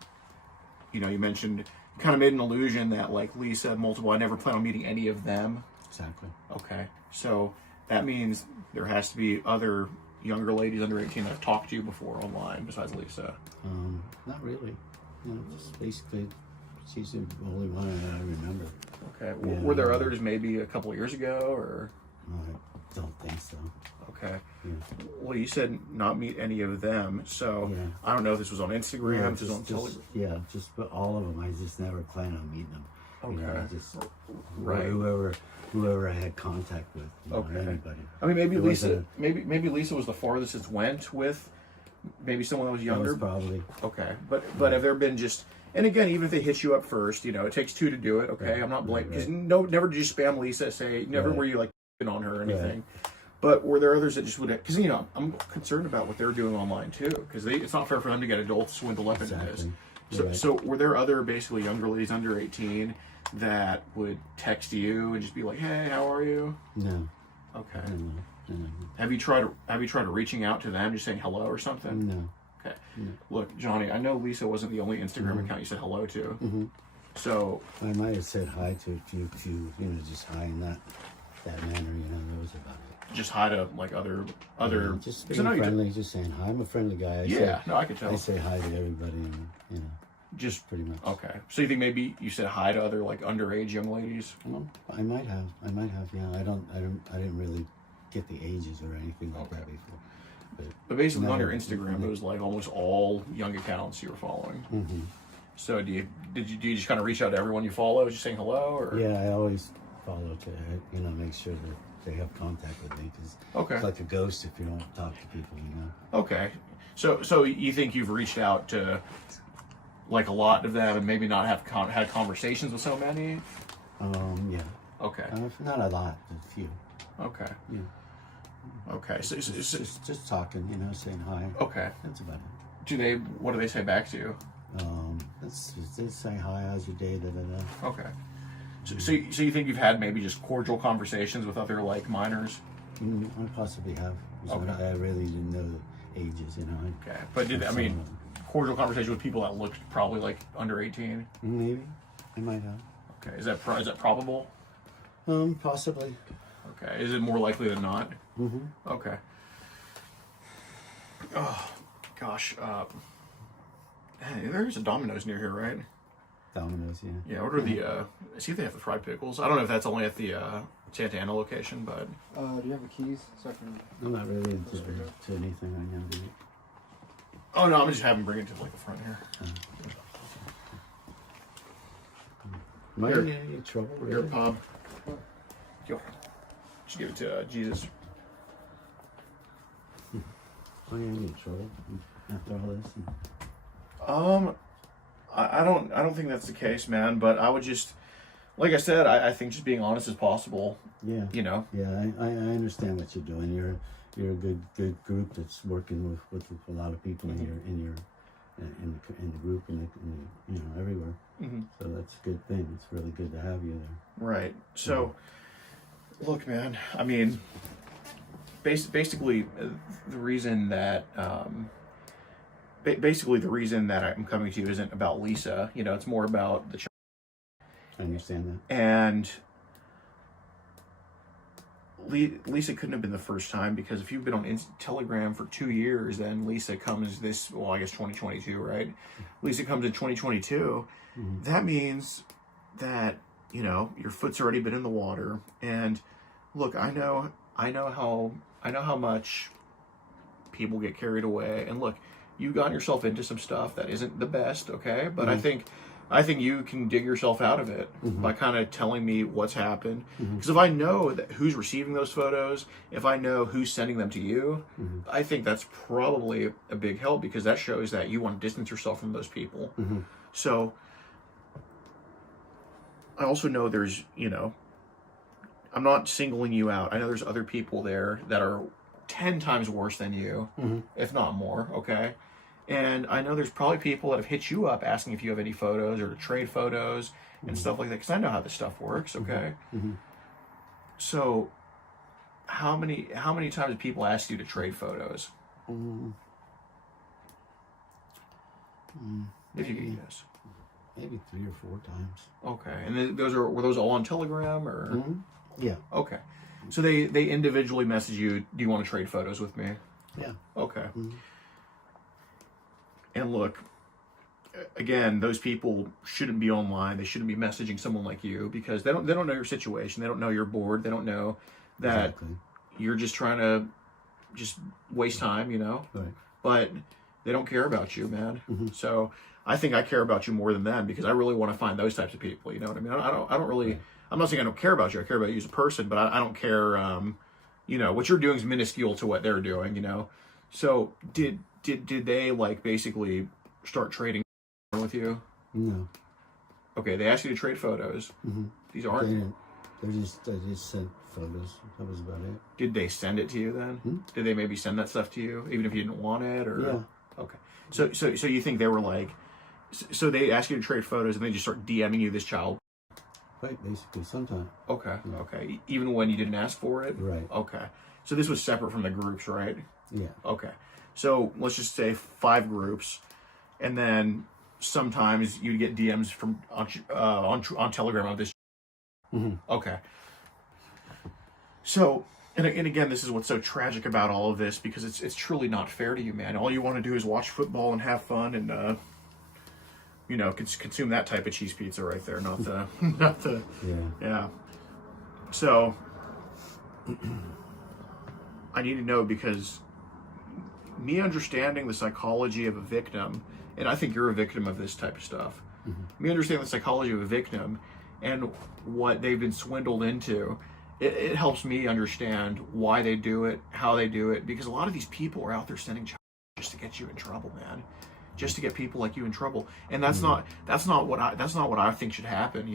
you mentioned, kind of made an allusion that like Lisa, multiple, I never plan on meeting any of them. Exactly. Okay. So that means there has to be other younger ladies under 18 that have talked to you before online besides Lisa. Not really. Just basically, she's the only one that I remember. Okay. Yeah. Were there others maybe a couple of years ago, or? I don't think so. Okay. Yeah. Well, you said not meet any of them, so I don't know if this was on Instagram, if this was on Telegram. Yeah, just but all of them. I just never plan on meeting them. Okay. Just right. Whoever I had contact with. Okay. Anybody. I mean, maybe Lisa. Maybe Lisa was the farthest it's went with. Maybe someone that was younger. Probably. Okay, but have there been just? And again, even if they hit you up first, it takes two to do it. Okay, I'm not blaming because never did you spam Lisa. Never were you like, on her or anything. But were there others that just would, because I'm concerned about what they're doing online too, because it's not fair for them to get adults to swindle up into this. So were there other basically younger ladies under 18 that would text you and just be like, "Hey, how are you?" No. Okay. No. Have you tried reaching out to them, just saying hello or something? No. Okay. No. Look, Johnny, I know Lisa wasn't the only Instagram account you said hello to. So I might have said hi to a few, just hi in that manner, that was about it. Just hi to like other. Just being friendly, just saying hi. I'm a friendly guy. I could tell. I say hi to everybody, and just pretty much. Okay, so you think maybe you said hi to other like underage young ladies? Well, I might have. Yeah, I didn't really get the ages or anything like that before. But basically, on your Instagram, it was like almost all young accounts you were following. So do you just kind of reach out to everyone you follow, just saying hello, or? Yeah, I always follow to make sure that they have contact with me, because it's like a ghost if you don't talk to people, Okay, so you think you've reached out to like a lot of them and maybe not have had conversations with so many? Yeah. Okay. Not a lot, a few. Okay. Yeah. Okay. So just talking, saying hi. Okay. That's about it. What do they say back to you? They say hi, how's your day, Okay. So you think you've had maybe just cordial conversations with other like minors? I possibly have. Okay. I really didn't know the ages, Okay. But cordial conversation with people that looked probably like under 18? Maybe. I might have. Okay. Is that probable? Possibly. Okay. Is it more likely than not? Okay. Oh, gosh. Hey, there's a Domino's near here, right? Domino's, yeah. Yeah, order the, see if they have the fried pickles. I don't know if that's only at the Santa Ana location, but... do you have the keys? So I can... I'm not really into anything right now, do you? Oh, no, I'm just having them bring it to, like, the front here. Am I in any trouble? Here, Pop. Go. Just give it to Jesus. Am I in any trouble after all this? I don't think that's the case, man. But I would just, like I said, I think just being honest as possible. Yeah. Yeah, I understand what you're doing. You're a good group that's working with a lot of people in the group and everywhere. So that's a good thing. It's really good to have you there. Right. So, look, man. I mean, basically, the reason that. Basically, the reason that I'm coming to you isn't about Lisa. It's more about the child. I understand that. And Lisa couldn't have been the first time, because if you've been on Telegram for 2 years, then Lisa comes I guess 2022, right? Lisa comes in 2022. That means that, your foot's already been in the water. And look, I know how much people get carried away. And look, you've gotten yourself into some stuff that isn't the best, okay? But I think you can dig yourself out of it by kind of telling me what's happened. Because if I know who's receiving those photos, if I know who's sending them to you, I think that's probably a big help, because that shows that you want to distance yourself from those people. So I also know there's, I'm not singling you out. I know there's other people there that are 10 times worse than you, if not more, okay? And I know there's probably people that have hit you up asking if you have any photos or to trade photos and stuff like that, because I know how this stuff works, okay? So how many times have people asked you to trade photos? If you could guess. Maybe 3 or 4 times. Okay, and then were those all on Telegram or? Yeah. Okay, so they individually message you. Do you want to trade photos with me? Yeah. Okay. And look, again, those people shouldn't be online. They shouldn't be messaging someone like you, because they don't know your situation. They don't know you're bored. They don't know that you're just trying to just waste time, Right. But they don't care about you, man. So I think I care about you more than them, because I really want to find those types of people. You know what I mean? I don't really. I'm not saying I don't care about you. I care about you as a person, but I don't care. What you're doing is minuscule to what they're doing. So did they like basically start trading with you? No. Okay, they asked you to trade photos. These aren't. I just sent photos. That was about it. Did they send it to you then? Did they maybe send that stuff to you, even if you didn't want it? Or Yeah. Okay. So you think they were like, so they asked you to trade photos and they just start DMing you this child? Right, basically, sometimes. Okay. Okay. Even when you didn't ask for it? Right. Okay. So this was separate from the groups, right? Yeah. Okay. So let's just say 5 groups, and then sometimes you'd get DMs from on Telegram of this. Okay. So, and again, this is what's so tragic about all of this, because it's truly not fair to you, man. All you want to do is watch football and have fun and consume that type of cheese pizza right there, not the yeah. So I need to know, because me understanding the psychology of a victim, and I think you're a victim of this type of stuff. Me understanding the psychology of a victim and what they've been swindled into, it helps me understand why they do it, how they do it, because a lot of these people are out there sending just to get you in trouble, man. Just to get people like you in trouble, and that's not what I think should happen.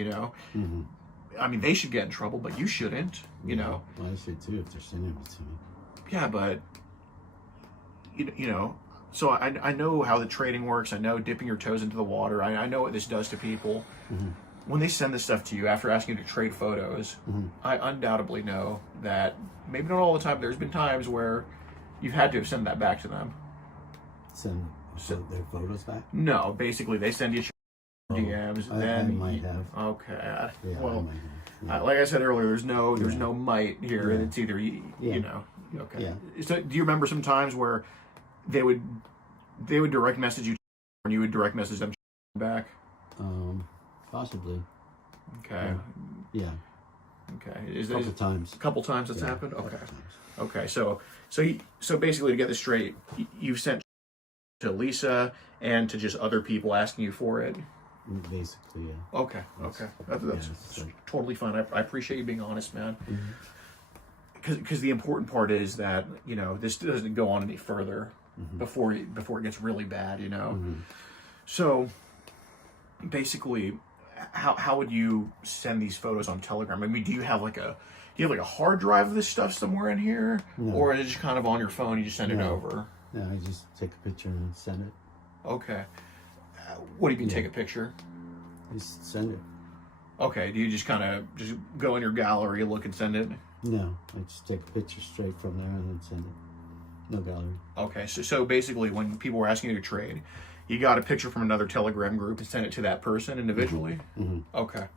I mean, they should get in trouble, but you shouldn't. Well, I should too if they're sending it to me. Yeah, but so I know how the trading works. I know dipping your toes into the water. I know what this does to people. When they send this stuff to you after asking you to trade photos, I undoubtedly know that, maybe not all the time, there's been times where you've had to send that back to them. Send their photos back? No, basically they send you DMs. I might have. Okay. Yeah, Well, I might have. Yeah. like I said earlier, there's no might here. Yeah. It's either you know. Okay. Yeah. So do you remember some times where they would direct message you and you would direct message them back? Possibly. Okay. Yeah. Okay. A couple times that's yeah, happened? Okay. times. Okay. So basically, to get this straight, you've sent to Lisa and to just other people asking you for it? Basically, yeah. Okay. That's totally fine. I appreciate you being honest, man. Because the important part is that, this doesn't go on any further before it gets really bad, So basically, how would you send these photos on Telegram? I mean, do you have like a hard drive of this stuff somewhere in here? No. Or is it just kind of on your phone, you just send it over? No, I just take a picture and send it. Okay. What do you mean, take a picture? Just send it. Okay. Do you just kind of just go in your gallery, look, and send it? No, I just take a picture straight from there and then send it. No gallery. Okay. So basically, when people were asking you to trade, you got a picture from another Telegram group and sent it to that person individually? Okay.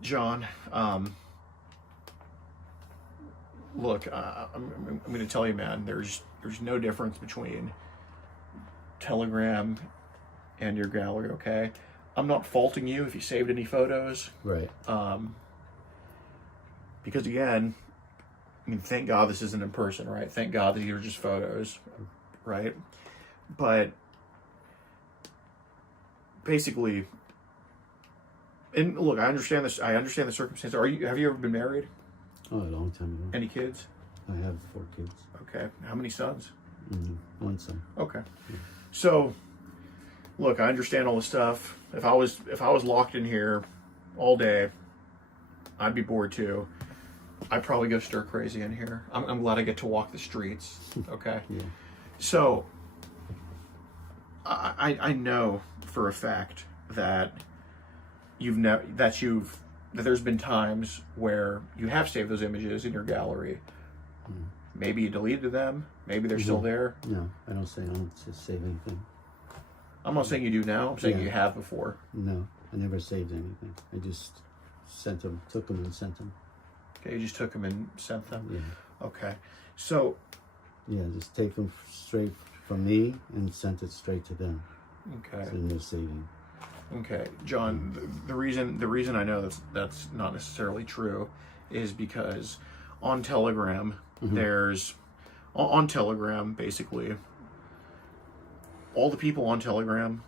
John, look, I'm going to tell you, man, there's no difference between Telegram and your gallery, okay? I'm not faulting you if you saved any photos. Right. Because again, I mean, thank God this isn't in person, right? Thank God that these are just photos, right? But basically, and look, I understand this. I understand the circumstance. Have you ever been married? Oh, a long time ago. Any kids? I have 4 kids. Okay. How many sons? 1 son. Okay. So, look, I understand all the stuff. If I was locked in here all day, I'd be bored too. I'd probably go stir crazy in here. I'm glad I get to walk the streets. Okay. Yeah. So, I know for a fact that there's been times where you have saved those images in your gallery. Maybe you deleted them. Maybe they're still there. No, I don't save anything. I'm not saying you do now. I'm saying you have before. No, I never saved anything. I just took them and sent them. Okay, you just took them and sent them? Yeah. Okay. So... yeah, just take them straight from me and sent it straight to them. Okay. So no saving. Okay, John, the reason I know that's not necessarily true is because on Telegram, on Telegram, basically, all the people on Telegram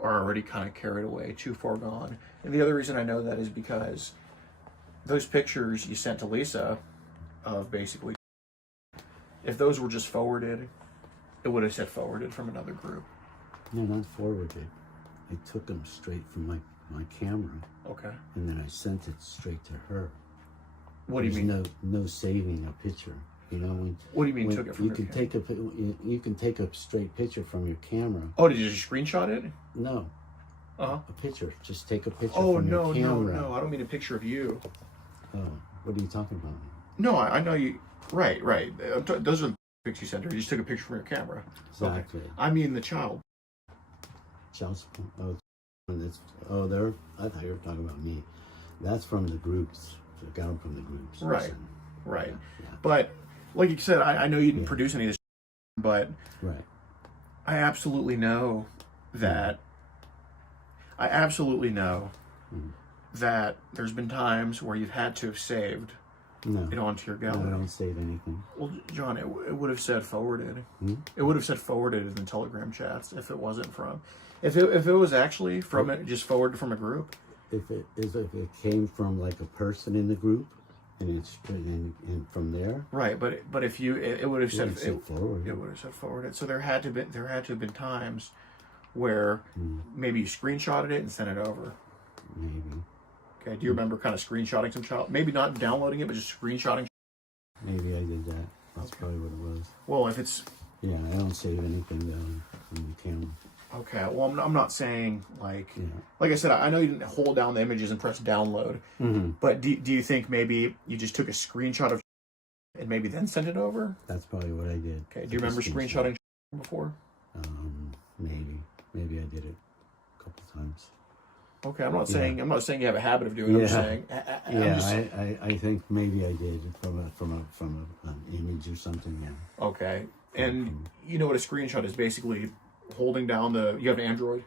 are already kind of carried away, too far gone. And the other reason I know that is because those pictures you sent to Lisa of basically, if those were just forwarded, it would have said forwarded from another group. No, not forwarded. I took them straight from my camera, Okay. and then I sent it straight to her. What do you mean? No saving a picture. You know, What do you mean took it from you your can camera? you can take a straight picture from your camera. Oh, did you just screenshot it? No, Uh-huh. a picture. Just take a picture Oh, from no, your no, camera. no. I don't mean a picture of you. Oh, what are you talking about? No, I know you. Right, right. Those are the pics you sent her. You just took a picture from your camera. Exactly. Okay. I mean the child. Child support. I thought you were talking about me. That's from the groups. I got them from the groups. Right, right. Yeah. But like you said, I know you didn't produce any of this, but Right. I absolutely know that. I absolutely know that there's been times where you've had to have saved No. it onto your No, gallery. I don't save anything. Well, John, it would have said forwarded. Hmm? It would have said forwarded in the Telegram chats if it wasn't from. If it was actually from it, just forwarded from a group. If it came from like a person in the group, and it's and from there. Right, but if you, it would have said forward. It would have said forwarded. So there had to have been times where maybe you screenshotted it and sent it over. Maybe. Okay. Do you remember kind of screenshotting some child? Maybe not downloading it, but just screenshotting. Maybe I did that. That's probably what it was. Well, if it's Yeah, I don't save anything down from the camera. okay, well, I'm not saying like Yeah. like I said, I know you didn't hold down the images and press download, but do you think maybe you just took a screenshot of and maybe then sent it over? That's probably what I did. Okay. Do you remember screenshotting before? Maybe I did it a couple times. Okay, I'm not saying you have a habit of doing it. I'm saying I think maybe I did from an image or something. Yeah. Okay, and you know what a screenshot is? Basically, holding down the. You have an Android.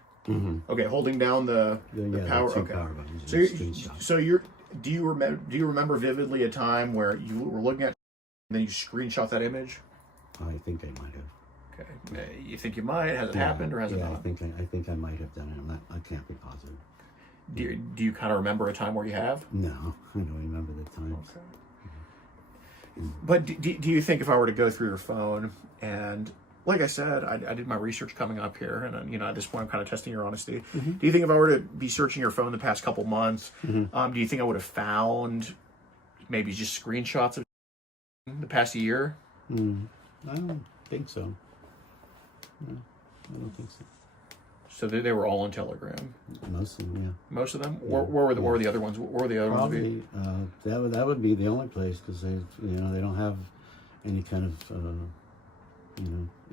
Okay, holding down the power. The two Okay. power buttons. Do you remember vividly a time where you were looking at and then you screenshot that image? I think I might have. Okay, you think you might? Has it happened or has it not? I think I might have done it. I can't be positive. Do you kind of remember a time where you have? No, I don't remember the times. Okay. But do you think if I were to go through your phone and, like I said, I did my research coming up here, and at this point I'm kind of testing your honesty. Do you think if I were to be searching your phone the past couple months, do you think I would have found maybe just screenshots of the past year? I don't think so. No, I don't think so. So they were all on Telegram. Most of them, yeah. Most of them. Where were the other ones? Where were the other Probably, ones? that would be the only place because they don't have any kind of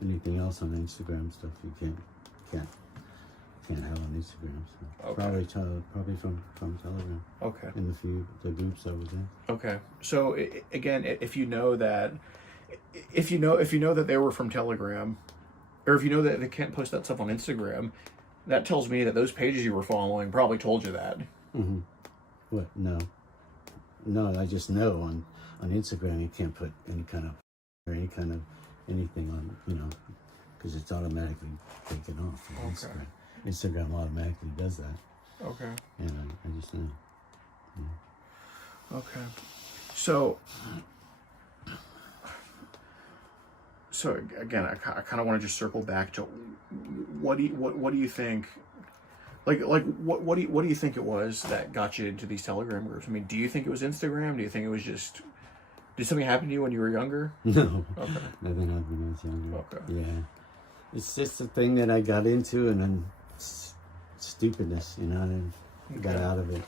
anything else on Instagram stuff. You can't have on Instagram. So Okay. Probably from Telegram. Okay. In the groups I was in. Okay. So again, if you know that they were from Telegram, or if you know that they can't post that stuff on Instagram, that tells me that those pages you were following probably told you that. What? No, I just know on Instagram you can't put any kind of anything on, because it's automatically taken off on Instagram. Instagram automatically does that. Okay. And I just know. Okay. So again, I kind of want to just circle back to what do you think? Like what do you think it was that got you into these Telegram groups? I mean, do you think it was Instagram? Do you think it was just? Did something happen to you when you were younger? No. Okay. Nothing happened when I was younger. Okay. Yeah. It's just a thing that I got into, and then stupidness, and got out of it.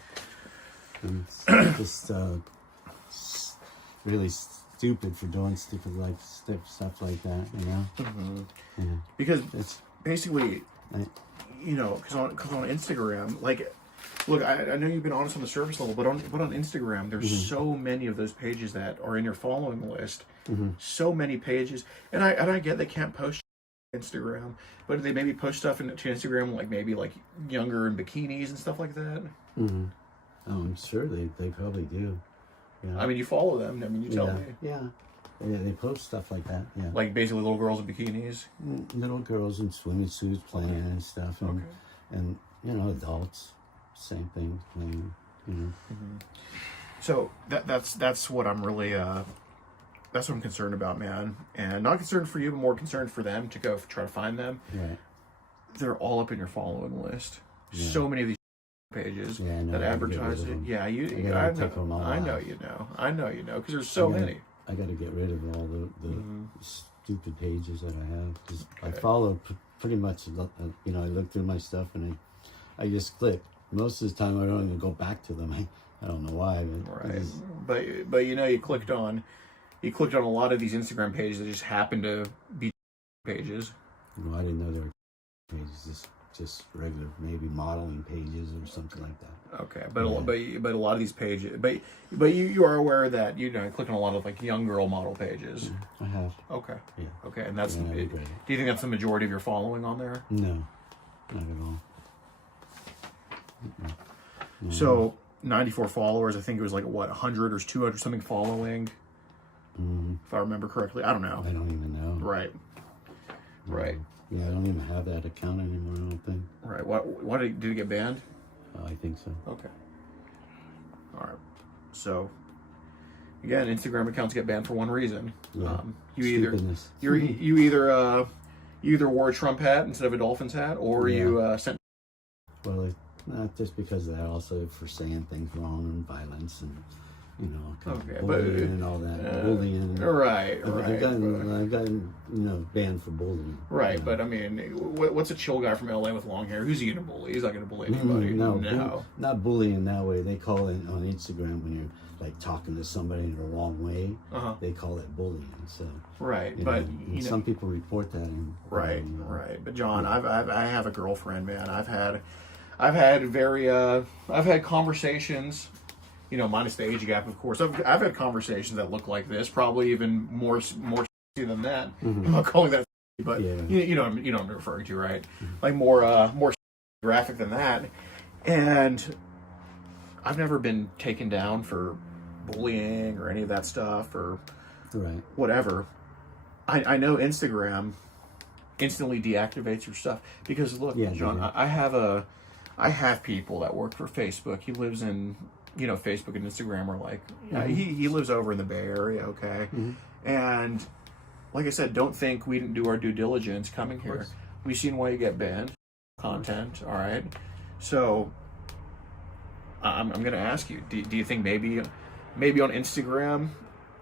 And it's just really stupid for doing stupid stuff like that, Yeah. Because it's basically, because on Instagram, like, look, I know you've been honest on the surface level, but on Instagram, there's so many of those pages that are in your following list. So many pages, and I get they can't post Instagram, but they maybe post stuff to Instagram, like maybe like younger in bikinis and stuff like that. Oh, I'm sure they probably do. Yeah. I mean, you follow them. I mean, you tell me. Yeah, they post stuff like that. Yeah. Like basically little girls in bikinis. Little girls in swimming suits playing and stuff, and adults, same thing playing. So that's what I'm really that's what I'm concerned about, man. And not concerned for you, but more concerned for them to go try to find them. Right. They're all up in your following list. so many of these pages Yeah, I know, that I gotta get rid advertise of it. them. Yeah, I I gotta take them know. all I know off. you know. I know you know because there's so many. I got to get rid of all the stupid pages that I have. 'Cause I follow pretty much, you know, I look through my stuff and I just click. Most of the time I don't even go back to them. I don't know why, but Right. But you know, you clicked on a lot of these Instagram pages that just happen to be pages. you know, I didn't know there were pages, just regular, maybe modeling pages or something like that. Okay, but but a lot of these pages, but you are aware that you know, I click on a lot of like young girl model pages. I have. Okay. Yeah. Okay, and that's Yeah, do you think that's the majority of your following on there? No, not at all. So 94 followers. I think it was like what 100 or 200 something following, if I remember correctly. I don't know. I don't even know. Right. Right. Yeah, I don't even have that account anymore, I don't think. Right. What did it get banned? I think so. Okay. All right. So again, Instagram accounts get banned for one reason. Yeah. You Stupidness. you either wore a Trump hat instead of a Dolphins hat, or you sent. Well, not just because of that, also for saying things wrong and violence and, you know, bullying and all that. Bullying. Right. I've gotten, you know, banned for bullying. Right, you know. but I mean, what's a chill guy from LA with long hair? Who's he gonna bully? He's not gonna bully anybody. No, not bullying that way. They call it on Instagram when you're like talking to somebody in the wrong way. They call it bullying. So right, you but know, you know, some people report that. And, right. But John, yeah. I have a girlfriend, man. I've had conversations. You know, minus the age gap, of course. I've had conversations that look like this, probably even more than that. I'm not calling that, but Yeah. you know what I'm referring to, right? Like more graphic than that. And I've never been taken down for bullying or any of that stuff or whatever. I know Instagram instantly deactivates your stuff because look, John, I have people that work for Facebook. He lives in, you know, Facebook and Instagram are like, he lives over in the Bay Area, okay? And like I said, don't think we didn't do our due diligence coming here. We've seen why you get banned. Content, all right? So I'm going to ask you, do you think maybe on Instagram,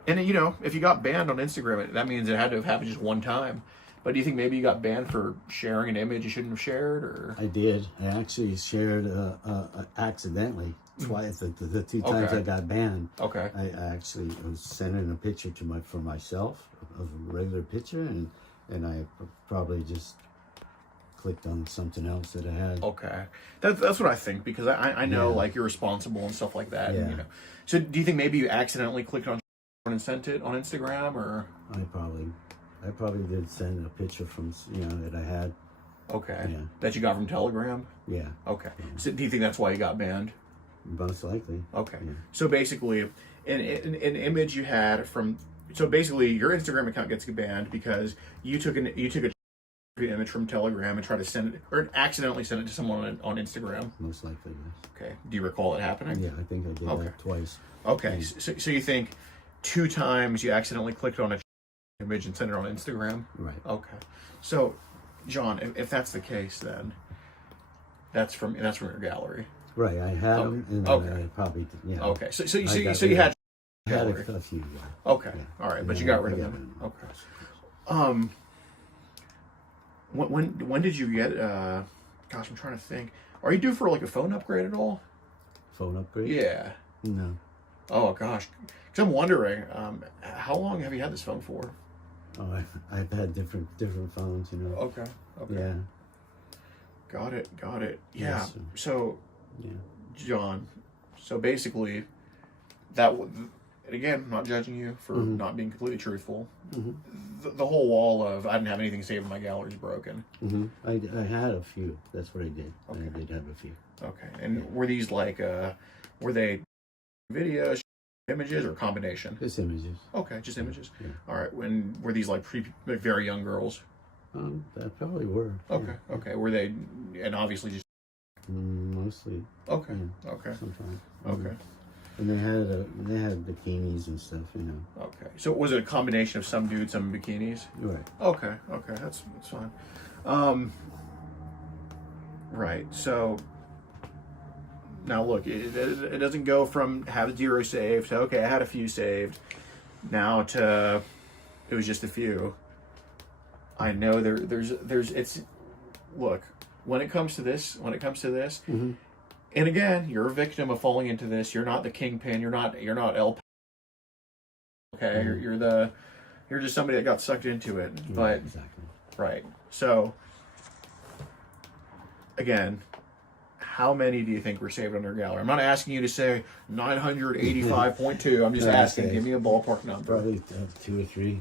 and you know, if you got banned on Instagram, that means it had to have happened just one time. But do you think maybe you got banned for sharing an image you shouldn't have shared? Or I did. I actually shared accidentally twice. The two times I got banned. Okay. I actually was sending a picture for myself of a regular picture, and I probably just clicked on something else that I had. Okay, that's what I think, because I know like you're responsible and stuff like that. And, you know, so do you think maybe you accidentally clicked on and sent it on Instagram, or I probably did send a picture from, you know, that I had. Okay. Yeah. That you got from Telegram? Yeah. Okay. Yeah. So do you think that's why you got banned? Most likely. Okay. Yeah. So basically, an image you had from, so basically your Instagram account gets banned because you took a image from Telegram and tried to send it, or accidentally sent it to someone on Instagram. Most likely, yes. Okay. Do you recall it happening? Yeah, I think I did that twice. Okay. Yeah. So you think 2 times you accidentally clicked on a image and sent it on Instagram? Right. Okay. So, John, if that's the case, then that's from your gallery. Right. I had them, and I probably Okay. So you had a few. Yeah. Okay. Yeah. All right, but you got rid of them. Okay. When did you get? Gosh, I'm trying to think. Are you due for like a phone upgrade at all? Phone upgrade? Yeah. No. Oh gosh, because I'm wondering, how long have you had this phone for? Oh, I've had different phones, you know. Okay. Yeah. Got it. Yeah. Yes, So, yeah. John, so basically, that and again, I'm not judging you for not being completely truthful. The whole wall of I didn't have anything saved in my gallery is broken. I had a few. That's what I did. Okay. I did have a few. Okay. And were these like were they videos, images, or combination? Just images. Okay, just images. Yeah. All right. When were these like very young girls? That probably were. Okay. Yeah. Okay. Were they? And obviously just. Mostly. Okay. Yeah. Okay. Sometimes. Okay. And they had bikinis and stuff, you know. Okay. So was it a combination of some dudes, some bikinis? Right. Okay. That's fine. Right. So Now look, it doesn't go from have 0 saved to okay, I had a few saved, now to it was just a few. I know there's it's look, when it comes to this, Mm-hmm. and again, you're a victim of falling into this. You're not the kingpin. You're not LP. Okay, Mm-hmm. you're just somebody that got sucked into it. Yeah, But exactly. right. So again, how many do you think were saved on your gallery? I'm not asking you to say 985.2. I'm just No, asking. okay. Give me a ballpark number. Probably 2 or 3.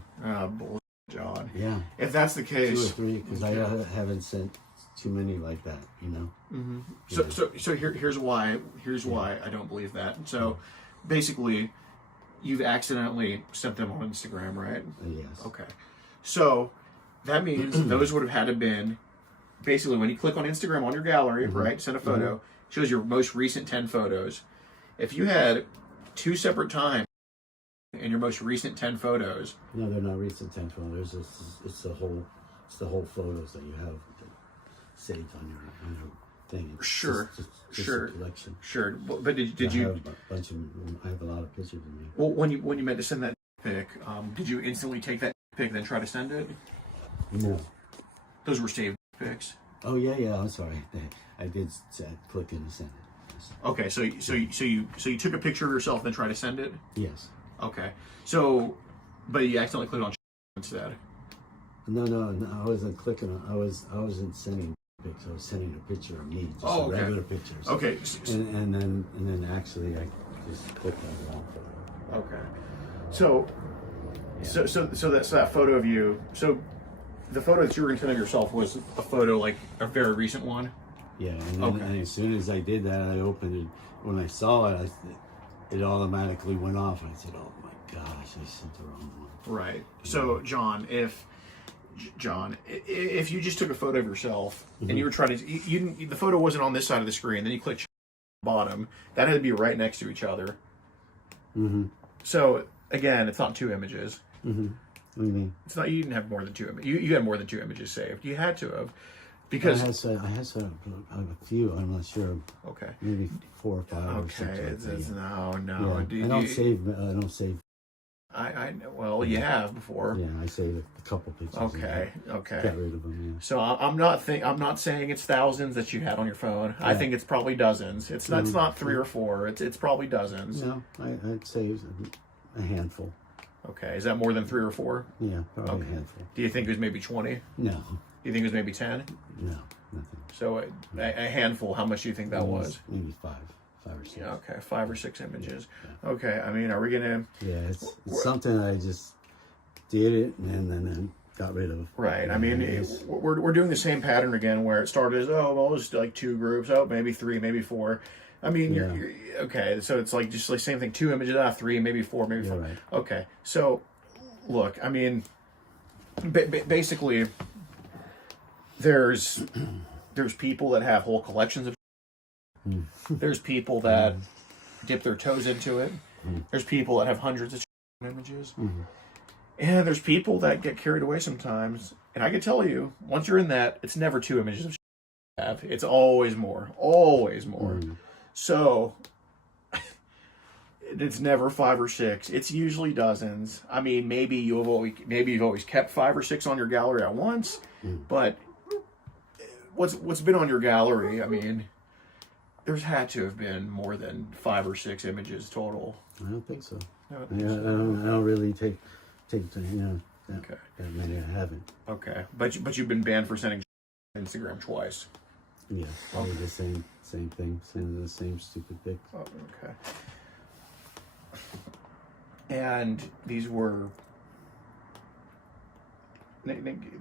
Bullshit, John. Yeah, If that's the 2 case, or 3, because I haven't sent too many like that. You know. So here's why I don't believe that. So basically, you've accidentally sent them on Instagram, right? Yes. Okay. So that means those would have had to been basically when you click on Instagram on your gallery, right? Send a photo, shows your most recent 10 photos. If you had 2 separate times in your most recent 10 photos. No, they're not recent 10 photos. It's the whole photos that you have saved on your thing. It's Sure. just Sure. a collection. Sure. But did I you have a bunch of. I have a lot of pictures of me. well when you meant to send that pic, did you instantly take that pic then try to send it? No. Those were saved pics. Oh yeah. I'm sorry. I did click and send it. Yes. Okay, so you took a picture of yourself and tried to send it. Yes. Okay, so but you accidentally clicked on instead. No. I wasn't clicking on. I wasn't sending pics. I was sending a picture of me, just Oh, okay. regular pictures. Okay, And then actually I just clicked on the wrong photo. okay, so that's that photo of you. So the photo that you were going to send of yourself was a photo like a very recent one. Yeah, and, Okay. and as soon as I did that, I opened it. When I saw it, it automatically went off. I said, "Oh my gosh, I sent the wrong one." Right. So John, if you just took a photo of yourself and you were trying to, the photo wasn't on this side of the screen, then you clicked bottom, that had to be right next to each other. Mm-hmm. So again, it's not 2 images. Mm-hmm. What do you mean? It's not. You didn't have more than 2 images. You had more than 2 images saved. You had to have, because I had a few. I'm not sure. okay. Maybe 4 or 5 or Okay. something. It's no. Yeah. I don't save. I well, you have before. Yeah, I saved a couple pictures. Okay. And Okay. got rid of them. Yeah. So I'm not saying it's thousands that you had on your phone. I think it's probably dozens. It's not 3 or 4. It's probably dozens. No, I'd save a handful. Okay. Is that more than 3 or 4? Yeah, probably a handful. Do you think it was maybe 20? No, Do you think it was maybe 10? no, nothing. So a handful. How much do you think that was? Maybe 5 or 6. Yeah. Okay. 5 or 6 images. Yeah. Okay. I mean, are we gonna? Yeah, it's something I just did it and then got rid of. Right. I mean, we're doing the same pattern again, where it started as well, it's like 2 groups. Maybe 3, maybe 4. I mean, you're okay. So it's like just like same thing. 2 images, 3, maybe 4, maybe 5. Right. Okay. So, look. I mean, basically, there's people that have whole collections of. There's people that dip their toes into it. There's people that have hundreds of images. And there's people that get carried away sometimes. And I can tell you, once you're in that, it's never 2 images of have. It's always more. Always more. So it's never 5 or 6. It's usually dozens. I mean, maybe you've always kept 5 or 6 on your gallery at once, but what's been on your gallery, I mean, there's had to have been more than 5 or 6 images total. I don't think so. No, I don't really take that Okay. many. I haven't. Okay, but you've been banned for sending Instagram twice. Yeah, probably the same thing, sending the same stupid pics. Oh, okay. And these were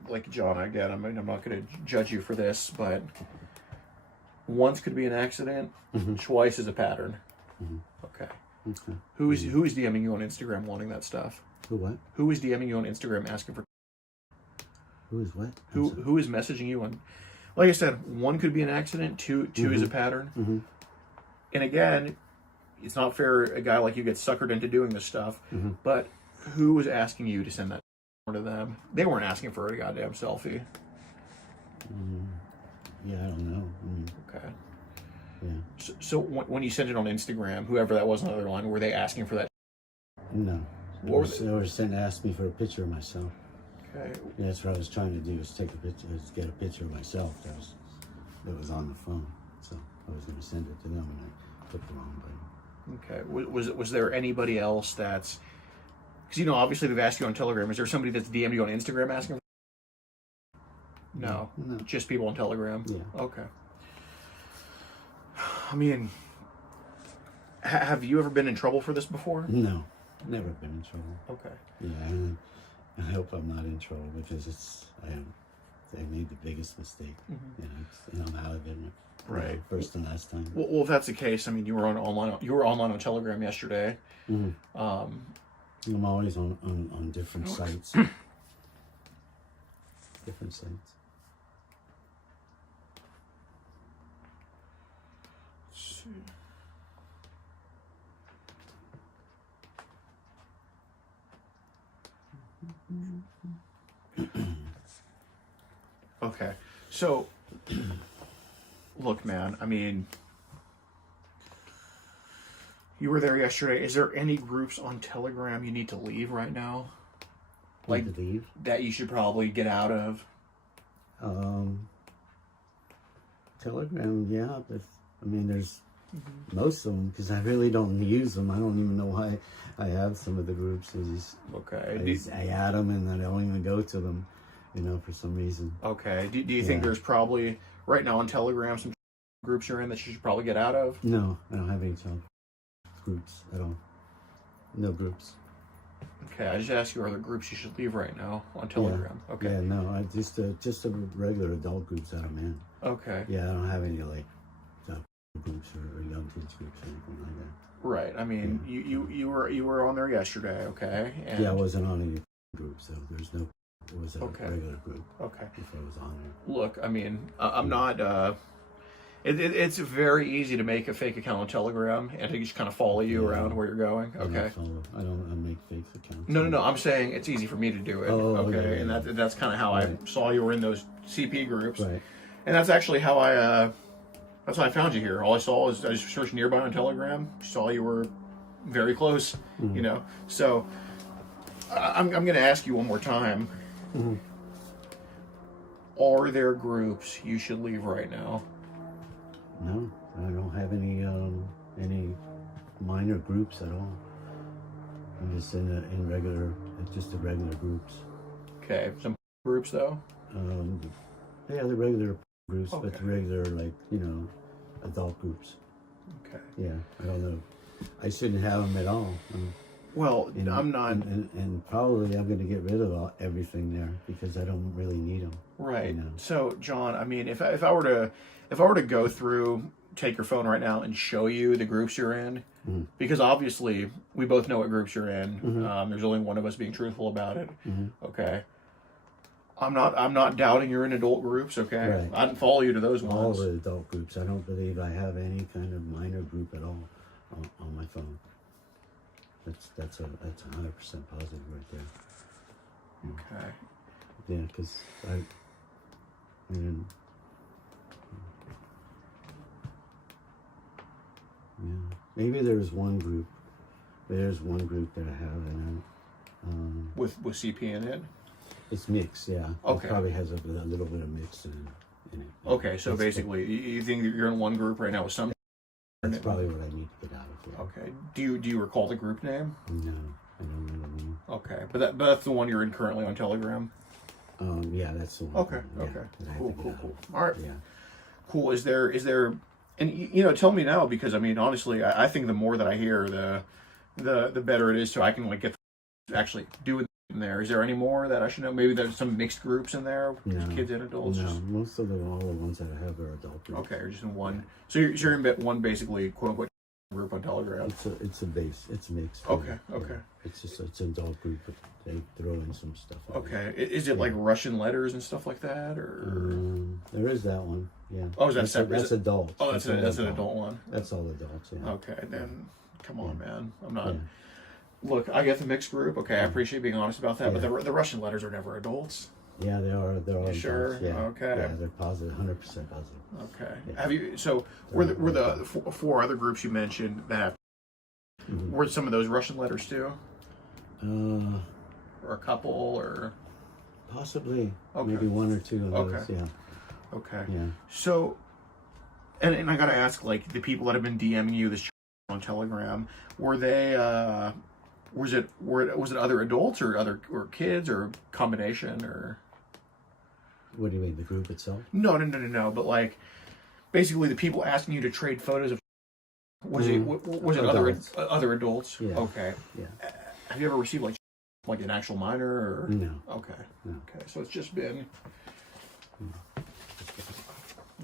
like John. Again, I'm not going to judge you for this, but once could be an accident. Twice is a pattern. Okay. Okay. Who is DMing you on Instagram wanting that stuff? Who what? Who is DMing you on Instagram asking for? Who is what? Who is messaging you on? Like I said, 1 could be an accident. 2 is a pattern. And again, it's not fair a guy like you gets suckered into doing this stuff. But who was asking you to send that to them? They weren't asking for a goddamn selfie. Yeah, I don't know. Okay. Yeah. So when you sent it on Instagram, whoever that was on the other line, were they asking for that? No. What They were saying, asked me for a picture of myself. Okay. And that's what I was trying to do, is take a picture, is get a picture of myself that was on the phone. So I was going to send it to them, and I put the wrong button. Okay. Was there anybody else that's, because obviously they've asked you on Telegram. Is there somebody that's DM'd you on Instagram asking? No. Just people on Telegram. Yeah. Okay. I mean, have you ever been in trouble for this before? No, never been in trouble. Okay. Yeah, and I hope I'm not in trouble, because I made the biggest mistake. And I'm out of it. Right. First and last time. Well, if that's the case, I mean, you were online on Telegram yesterday. I'm always on different sites. Different sites. Let's see. Okay, so look, man, I mean, you were there yesterday. Is there any groups on Telegram you need to leave right now? Like, leave? That you should probably get out of? Telegram, yeah, but I mean, there's most of them, because I really don't use them. I don't even know why I have some of the groups. I add them and I don't even go to them, for some reason. Okay. Do you think there's probably, right now on Telegram, some groups you're in that you should probably get out of? No, I don't have any groups at all. No groups. Okay, I just asked you, are there groups you should leave right now on Telegram? Yeah. Okay. Yeah, no, I just the regular adult groups that I'm in. Okay. Yeah, I don't have any groups or young kids groups or anything like that. Right. I mean, you were on there yesterday, okay? And I wasn't on any group, so it was a regular group. Okay. If I was on there. Look, I mean, I'm not. It's very easy to make a fake account on Telegram and to just kind of follow you around where you're going. Okay. I don't make fake accounts. No. I'm saying it's easy for me to do it. Okay. Yeah. And that's kind of how I saw you were in those CP groups. Right. And that's actually how that's how I found you here. All I saw is I just searched nearby on Telegram. Saw you were very close. So I'm going to ask you one more time. Are there groups you should leave right now? No, I don't have any minor groups at all. I'm just in the regular groups. Okay, some groups though. Yeah, the regular groups, but the regular adult groups. Okay. Yeah, I don't know. I shouldn't have them at all. Well, I'm not. And probably I'm going to get rid of everything there, because I don't really need them. Right. So, John, I mean, if I were to go through, take your phone right now and show you the groups you're in, because obviously we both know what groups you're in. There's only one of us being truthful about it. Okay. I'm not doubting you're in adult groups. Okay. Right. I didn't follow you to those ones. All the adult groups. I don't believe I have any kind of minor group at all on my phone. That's 100% positive right there. Okay. Yeah, because maybe there's one group. There's one group that I have, and with CP in it. It's mixed, yeah. Okay. It probably has a little bit of mix in it. Okay, so basically, you think that you're in one group right now with some. That's probably what I need to get out of. Yeah. Okay. Do you recall the group name? No, I don't know the name. Okay, but that's the one you're in currently on Telegram. Yeah, that's the one. Okay. Cool. All right. Yeah. Cool. Is there, and tell me now, because I mean, honestly, I think the more that I hear, the better it is. So I can get actually do it in there. Is there any more that I should know? Maybe there's some mixed groups in there, kids and adults. No, most of all the ones that I have are adult groups. Okay, or just in one. So you're in one basically quote unquote group on Telegram. It's a base. It's mixed. Okay. It's an adult group, but they throw in some stuff. Okay. Is it like Russian letters and stuff like that, or? There is that one. Yeah. Oh, is that separate? That's adult. Oh, that's an adult one. That's all adults. Yeah. Okay, then come on, man. I'm not. Yeah. Look, I get the mixed group. Okay, I appreciate being honest about that, but the Russian letters are never adults. Yeah, they are. They're all Sure? adults. Yeah. Okay. Yeah, they're positive, 100% positive. Okay. Yeah. Have you? So were the four other groups you mentioned that have, were some of those Russian letters too, or a couple, or Possibly. Okay. Maybe one or two of those. Okay. Yeah. okay? Yeah. So, and I gotta ask, like the people that have been DMing you this on Telegram, were they? Was it other adults or kids or combination or? What do you mean, the group itself? No. But like, basically, the people asking you to trade photos of was it Adults. other adults? Yeah. Okay. Yeah. Have you ever received like an actual minor or? No. Okay. No. Okay. So it's just been.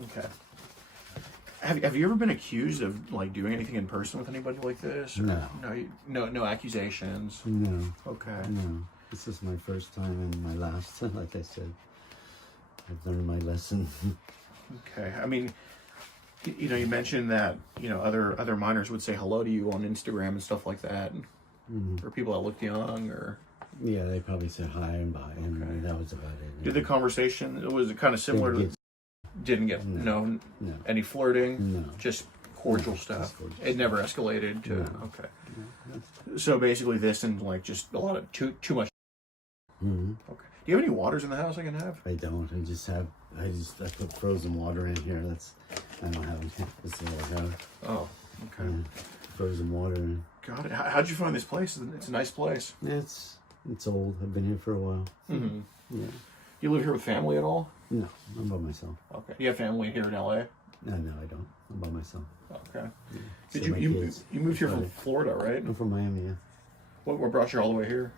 Okay. Have you ever been accused of like doing anything in person with anybody like this? Or No. No accusations. No. Okay. No. This is my first time and my last. Like I said, I've learned my lesson. Okay. I mean, you mentioned that other minors would say hello to you on Instagram and stuff like that, or people that looked young, or Yeah, they probably said hi and bye, and that was about it. did the conversation was it kind of similar? Didn't get No. any flirting. No. Just cordial stuff. Just cordial It never escalated to okay. So basically, this and like just a lot of too much. Mm-hmm. Okay. Do you have any waters in the house I can have? I don't. I put frozen water in here. I don't have it. That's all I have. Oh, okay. Yeah, frozen water. Got it. How'd you find this place? It's a nice place. It's old. I've been here for a while. Mm-hmm. Yeah. You live here with family at all? No, I'm by myself. Okay. You have family here in LA? No, I don't. I'm by myself. Okay. Yeah. Did So you moved here from Florida, right? I'm from Miami. Yeah. What brought you all the way here?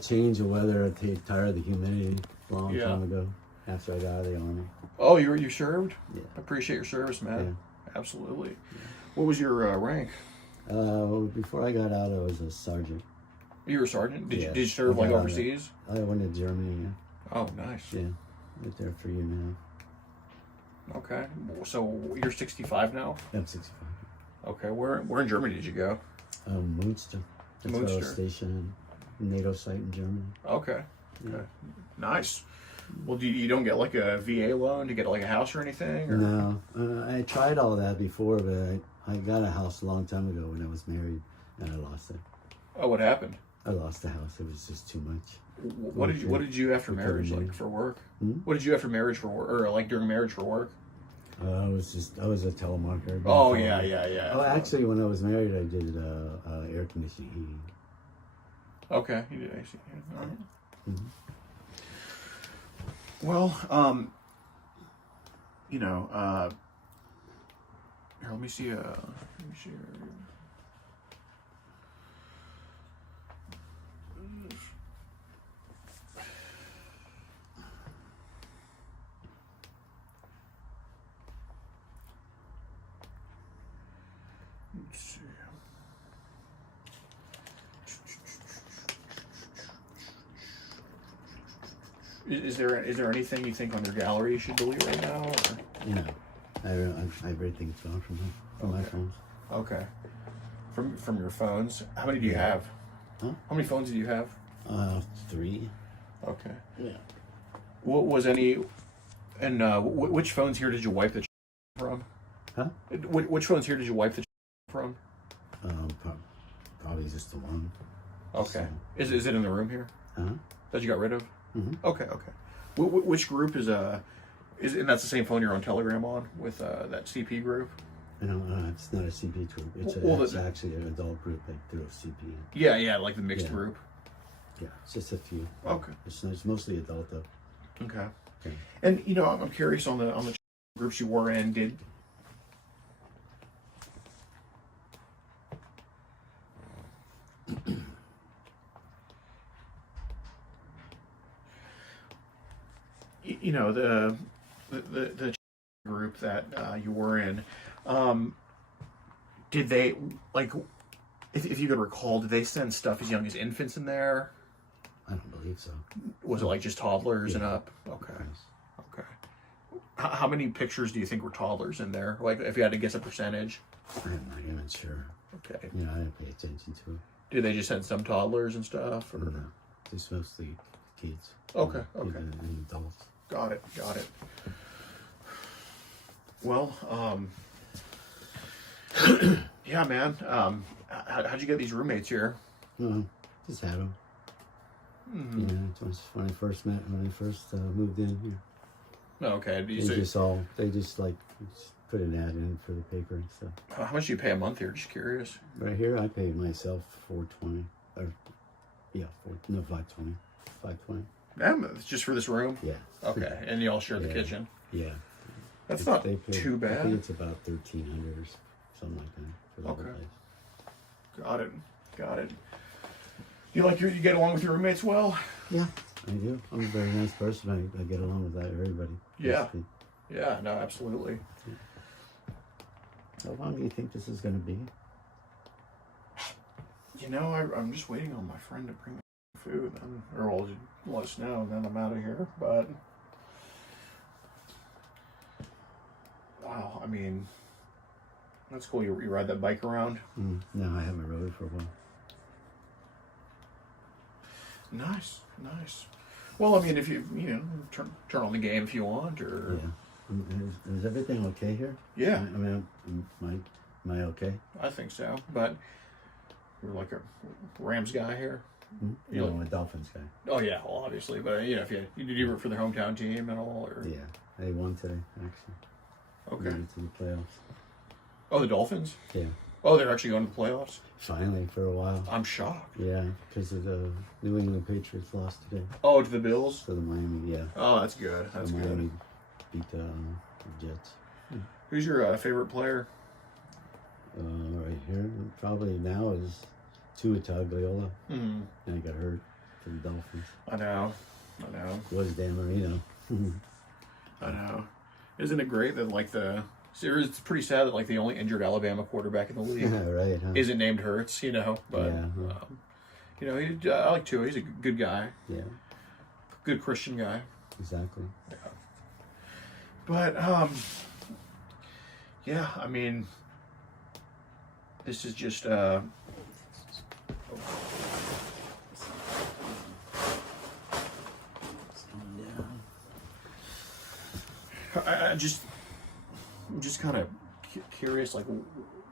Change of weather. I take tired of the humidity. A long Yeah. time ago, after I got out of the army. Oh, you served? Yeah. Appreciate your service, man. Yeah. Absolutely. What was your rank? Before I got out, I was a sergeant. You were a sergeant? Did Yeah. you serve I like got out overseas? I went to Germany. Yeah. Oh, nice. Yeah. Right there for you now. Okay. So you're 65 now? I'm 65. Okay. Where in Germany did you go? Munster. That's where I was Munster. stationed. NATO site in Germany. Okay. Yeah. Okay. Nice. Well, you don't get like a VA loan to get like a house or anything? Or? No. I tried all that before, but I got a house a long time ago when I was married, and I lost it. Oh, what happened? I lost the house. It was just too much. What did you after marriage like for work? What did you after marriage for work, or like during marriage for work? I was a telemarketer. Oh yeah. Oh, actually, when I was married, I did air conditioning heating. Okay, you did AC. All right. Mm-hmm. Well, here, let me see. Let's see. Is there anything you think on your gallery you should delete right now? Or? You know, everything's gone from my phones. Okay. From your phones, how many do you have? Huh? How many phones do you have? 3. Okay. Yeah. What was any? And which phones here did you wipe the from? Huh? Which phones here did you wipe the from? Probably just the one. Okay. So, Is it in the room here huh? that you got rid of? Mm-hmm. Okay. Which group is and that's the same phone you're on Telegram on with that CP group? No, it's not a CP group. It's actually an adult group like through a CP. Yeah, like the mixed group. Yeah, it's just a few. Okay. It's mostly adult though. Okay. Okay. And I'm curious on the groups you were in. Did the group that you were in? Did they like? If you could recall, did they send stuff as young as infants in there? I don't believe so. Was it like just toddlers and up? Okay. Yes. Okay. How many pictures do you think were toddlers in there? Like, if you had to guess a percentage? I'm not even sure. Okay. I didn't pay attention to it. Do they just send some toddlers and stuff? Or? No, just mostly kids. Okay, And adults. Got it. Well, yeah, man. How'd you get these roommates here? Just had them. Yeah, it was when I first moved in here. Okay. They just put an ad in for the paper and stuff. How much do you pay a month here? Just curious. Right here, I paid myself $420. $520. Damn, it's just for this room? Yeah. Okay, and you all share the kitchen? Yeah. That's not too bad. I think it's about $1,300 or something like that for the whole place. Got it. You get along with your roommates well? Yeah, I do. I'm a very nice person. I get along with everybody. Yeah. Yeah, no, absolutely. How long do you think this is going to be? I'm just waiting on my friend to bring me food, or will let us know, and then I'm out of here. But wow, I mean, that's cool. You ride that bike around? No, I haven't rode for a while. Nice. Well, I mean, if you turn on the game if you want, or Is everything okay here? Yeah. I mean, am I okay? I think so. But you're like a Rams guy here. I'm a Dolphins guy. Oh yeah, well, obviously, but if you did you root for their hometown team at all, or Yeah, they won today actually. Okay. Made it to the playoffs. Oh, the Dolphins? Yeah. Oh, they're actually going to the playoffs? Finally, for a while. I'm shocked. Yeah, because of the New England Patriots lost today. Oh, to the Bills? So the Miami, yeah. Oh, that's good. That's good. Miami beat the Jets. Who's your favorite player? Right here, probably now is ChiId Phorn. And he got hurt for the Dolphins. I know. Was Dan Marino. I know. Isn't it great that it's pretty sad that the only injured Alabama quarterback in the league Right, huh? isn't named Hurts, but Yeah. I like Tua. He's a good guy. Yeah. Good Christian guy. Exactly. Yeah. But yeah, I mean, this is just I'm just kind of curious,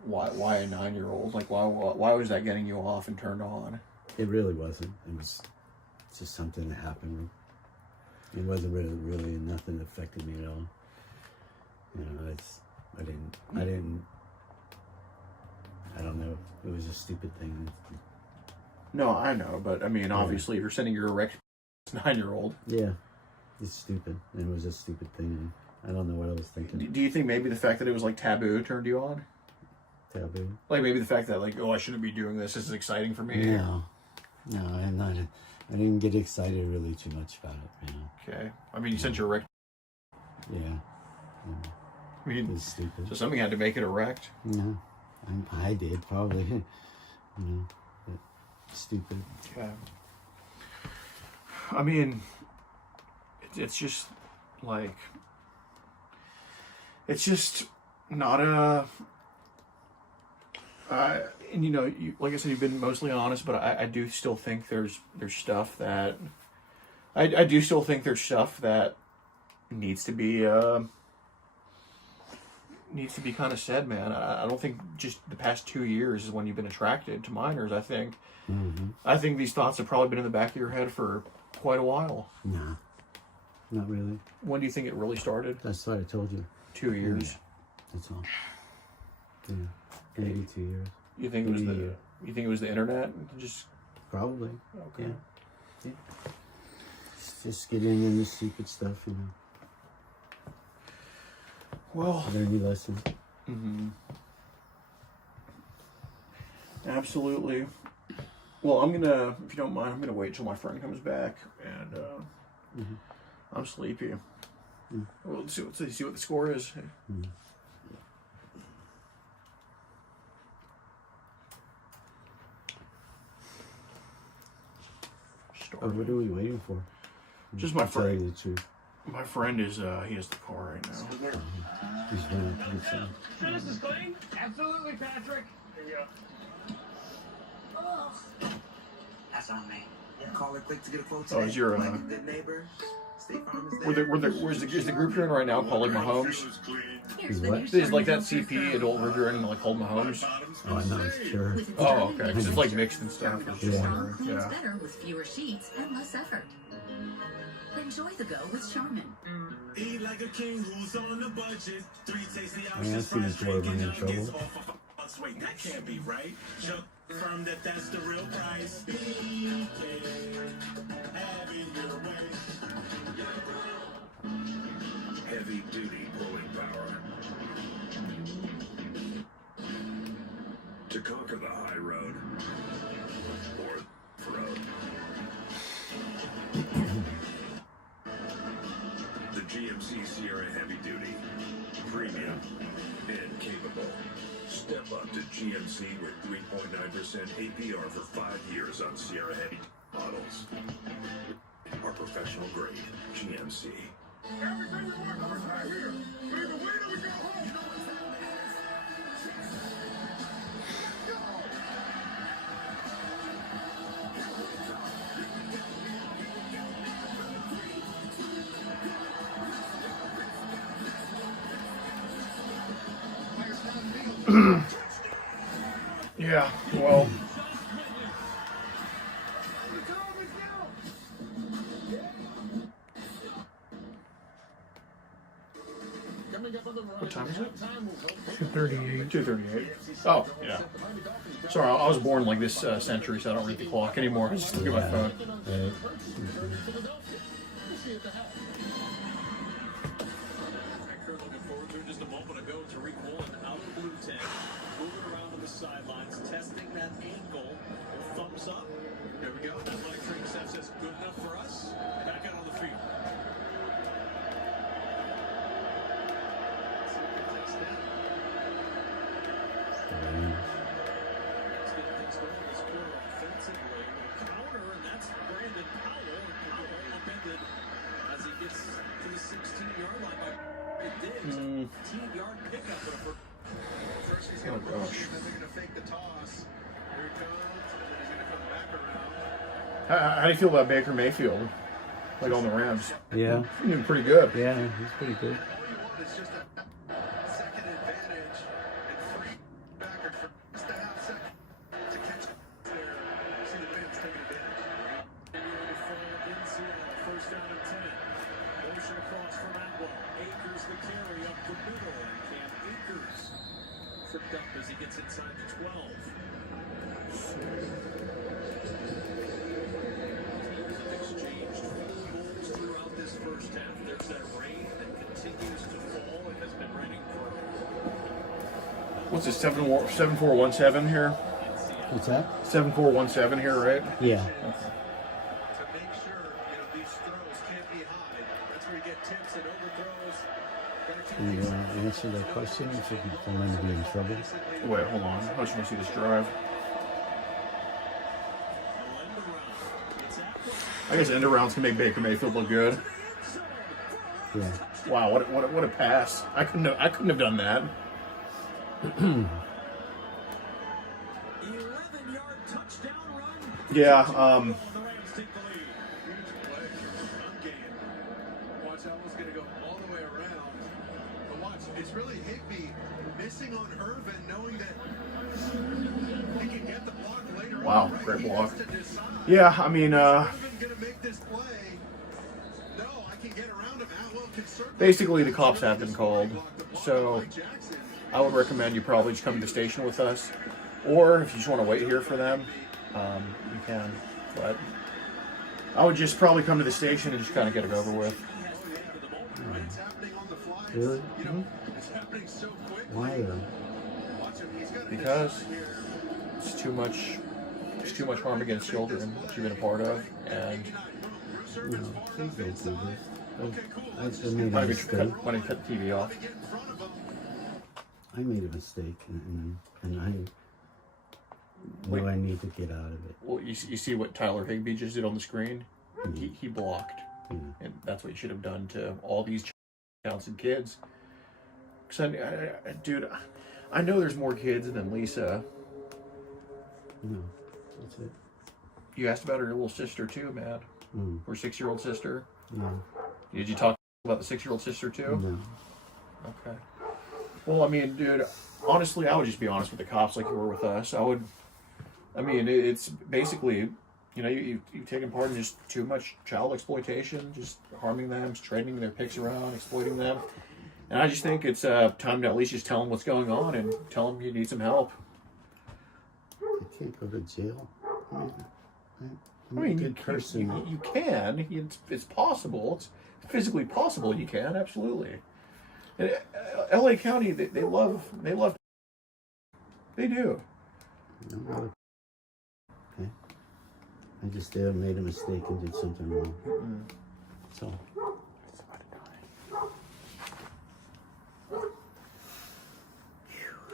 why a 9-year-old? Why was that getting you off and turned on? It really wasn't. It was just something that happened. It wasn't really nothing that affected me at all. I don't know. It was a stupid thing. No, I know, but I mean, obviously, if you're sending your erect 9-year-old. Yeah, it's stupid. It was a stupid thing. I don't know what I was thinking. Do you think maybe the fact that it was taboo turned you on? Taboo? Maybe the fact that I shouldn't be doing this. This is exciting for me. No, I'm not. I didn't get excited really too much about it. Okay. I mean, you sent your erect. Yeah. I mean, it's stupid. So something had to make it erect. No, I did probably. But stupid. Okay. I mean, it's just it's just not a. And you, like I said, you've been mostly honest, but I do still think there's stuff that I do still think there's stuff that needs to be kind of said, man. I don't think just the past 2 years is when you've been attracted to minors. I think these thoughts have probably been in the back of your head for quite a while. No, not really. When do you think it really started? That's what I told you. 2 years. Yeah, that's all. Yeah, maybe 2 years. You think it was You think it was the internet? Just probably. Okay. Yeah. Just getting into secret stuff, Well, learning lessons. Absolutely. Well, I'm gonna, if you don't mind, I'm gonna wait till my friend comes back, and I'm sleepy. Well, let's see what the score is. What are we waiting for? Just my friend. Tell you the truth. My friend is he has the car right now. He's running to get some. This is clean? Absolutely, Patrick. Here you go. That's on me. Call or click to get a quote Oh, is your like a good neighbor. is the group you're in right now called like Mahomes? What? Is like that CP adult group you're in like called Mahomes? Oh, I'm not sure. Oh, okay. 'Cause it's like mixed and stuff. Yeah. Cleans better with fewer sheets and less effort. Enjoy the go with Charmin. Eat like a king who's on the budget. 3 tasty I mean, that's even before I'm in trouble. Wait, that can't be right. Chuck confirmed that that's the real price. Heavy duty pulling power. To conquer the high road. Or road. The GMC Sierra Heavy Duty. Premium and capable. Step up to GMC with 3.9% APR for 5 years on Sierra Heavy models. Our professional grade GMC. Everything we want goes right here. We either win or we go home. Yeah, well. What time is it? 2:38. 2:38. Oh, yeah. Sorry, I was born like this century, so I don't read the clock anymore. I just look at my phone. Looking forward to just a moment ago, Tariq Woolen out of the blue tent, moving around on the sidelines, testing that ankle. Thumbs up. There we go. Athletic training staff says good enough for us. Back out on the field. Let's get things going this quarter offensively. Counter, and that's Brandon Powell. Upended as he gets to the 16-yard line by Diggs. 15-yard pickup for first. He's going to push, and then they're going to fake the toss. Here he comes, and then he's going to come back around. How do you feel about Baker Mayfield? Like on the Rams? Yeah. He's doing pretty good. Yeah, he's pretty good. All you want is just a second advantage and free back or first down second to catch it there. See the Rams taking advantage. In Seattle, first down and 10. Motion across from Atwell. Akers the carry up the middle. And Cam Akers tripped up as he gets inside the 12. Exchanged fumbles throughout this first half. There's that rain that continues to fall. It has been raining for What's this, 7417 here? What's that? 7417 here, right? Yeah. to make sure these throws can't be high. That's where you get tips and overthrows. Can you answer that question if you don't want to be in trouble? Wait, hold on. I just want to see this drive. I guess end arounds can make Baker Mayfield look good. Yeah. Wow, what a pass! I couldn't have done that. 11-yard touchdown run. Yeah. The Rams take the lead. Huge play. Run game. Watch, that was going to go all the way around. But watch, it's really Higbee missing on Irvin, knowing that he can get the block later. Wow, on, right? great He block. has to decide. Yeah, I mean, Irvin going to make this play? No, I can get around him. Atwell can certainly. basically the cops have been called, so I would recommend you probably just come to the station with us, or if you just want to wait here for them, you can. But I would just probably come to the station and just kind of get it over with. Really? Mhm. Why though? Because it's too much harm against children that you've been a part of, and No, please don't do this. I made why a don't you mistake. cut the TV off? I made a mistake, and I Wait. know I need to get out of it. Well, you see what Tyler Higbee just did on the screen? He blocked, Yeah. and that's what you should have done to all these talented kids. Because dude, I know there's more kids than Lisa. No, that's it. you asked about her little sister too, man. Her 6-year-old sister. No. Did you talk about the 6-year-old sister too? No. Okay. Well, I mean, dude, honestly, I would just be honest with the cops like you were with us. It's basically, you know, you've taken part in just too much child exploitation, just harming them, trading their pics around, exploiting them. And I just think it's time to at least just tell them what's going on and tell them you need some help. You can't go to jail. I'm a You good person. can. It's possible. It's physically possible. You can, absolutely. And, LA County, they love. They do. I'm not okay. I just made a mistake and did something wrong. So.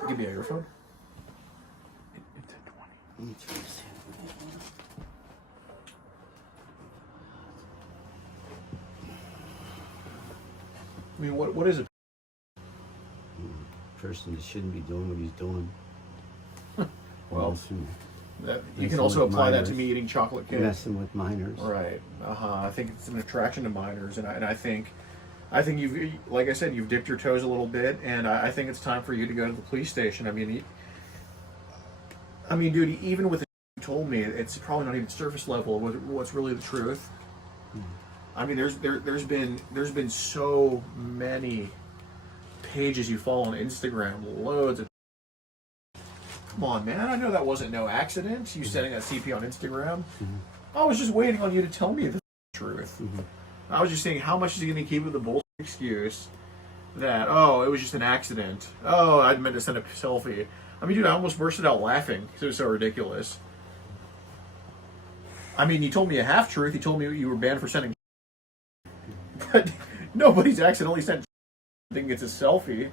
Give me a earphone. It's a 20. Let me try to see. I mean, what is it? Person that shouldn't be doing what he's doing. Well, you messing can also with apply that minors. to me eating chocolate cake. Messing with minors. Right. I think it's an attraction to minors, and I think you've, like I said, you've dipped your toes a little bit, and I think it's time for you to go to the police station. I mean, dude, even with you told me, it's probably not even surface level of what's really the truth. I mean, there's been so many pages you follow on Instagram, loads of. Come on, man! I know that wasn't no accident. You sending that CP on Instagram. I was just waiting on you to tell me the truth. I was just saying, how much is he going to keep with the bullshit excuse that it was just an accident? Oh, I meant to send a selfie. I mean, dude, I almost bursted out laughing because it was so ridiculous. I mean, you told me a half truth. You told me you were banned for sending. But nobody's accidentally sent thinking it's a selfie.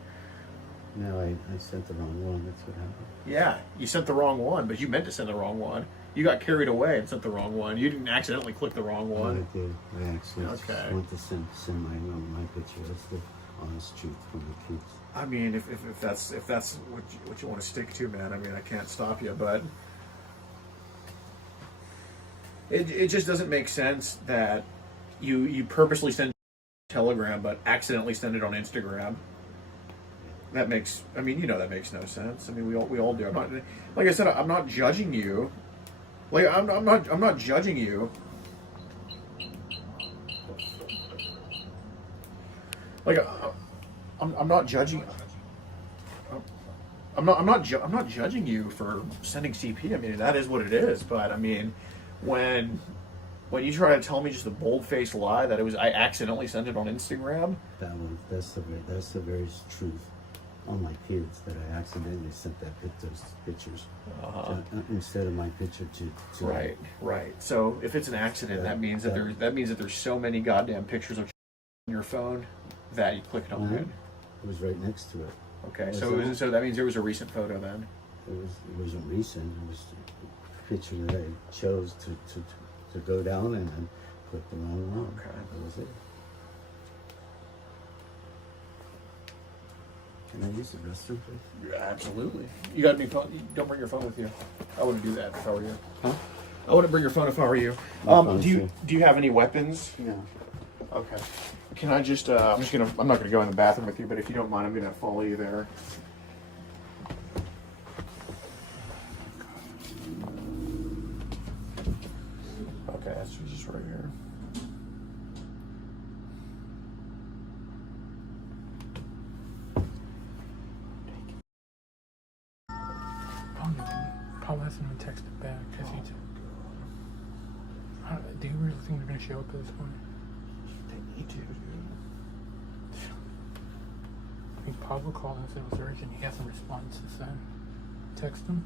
No, I sent the wrong one. That's what happened. Yeah, you sent the wrong one, but you meant to send the wrong one. You got carried away and sent the wrong one. You didn't accidentally click the wrong one. I did. I actually Okay. want to send my picture. That's the honest truth from the kids. I mean, if that's what you want to stick to, man. I mean, I can't stop you, but it just doesn't make sense that you purposely send Telegram but accidentally send it on Instagram. That makes that makes no sense. I mean, we all do. I'm not, like I said, I'm not judging you. Like I'm not judging you. Like I'm not judging. I'm not judging you for sending CP. I mean, that is what it is. But I mean, when you try to tell me just a bold-faced lie that I accidentally sent it on Instagram. That's the very truth. On my kids, that I accidentally sent those pictures instead of my picture to Right. So if it's an accident, that means that there's so many goddamn pictures of on your phone that you clicked on it. It was right next to it. Okay, so that means there was a recent photo then. It wasn't recent. It was a picture that I chose to go down and then put the wrong one. Okay. That was it. Can I use the restroom, please? Yeah, absolutely. You got to be phone. Don't bring your phone with you. I wouldn't do that if I were you. Huh? I wouldn't bring your phone if I were you. Do you have any weapons? No. Okay. Can I just? I'm not gonna go in the bathroom with you, but if you don't mind, I'm gonna follow you there. Okay, that's just right here. Paul hasn't been texted back. Do you really think they're going to show up at this point? They need to, dude. I mean, Pablo called and said it was urgent. He hasn't responded since then. Text him.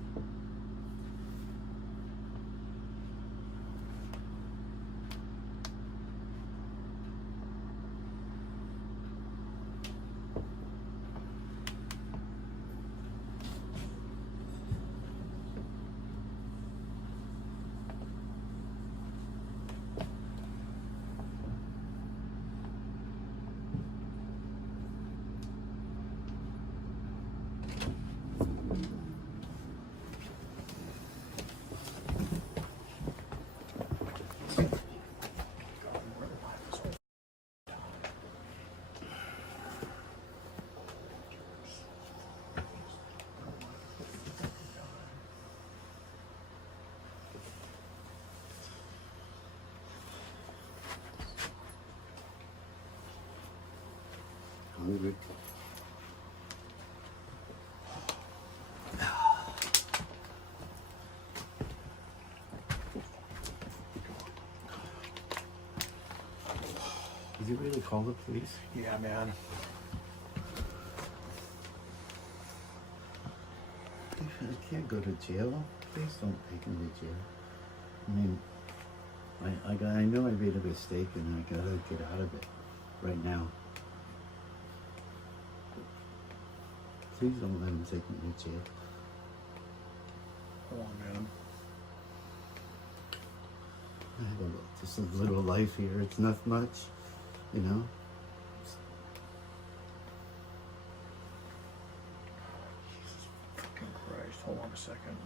good. Did you really call the police? Yeah, man. I can't go to jail. Please don't take me to jail. I mean, I know I made a mistake and I gotta get out of it right now. Please don't let him take me to jail. Hold on, man. I have just a little life here. It's not much, you know. Jesus fucking Christ. Hold on a second.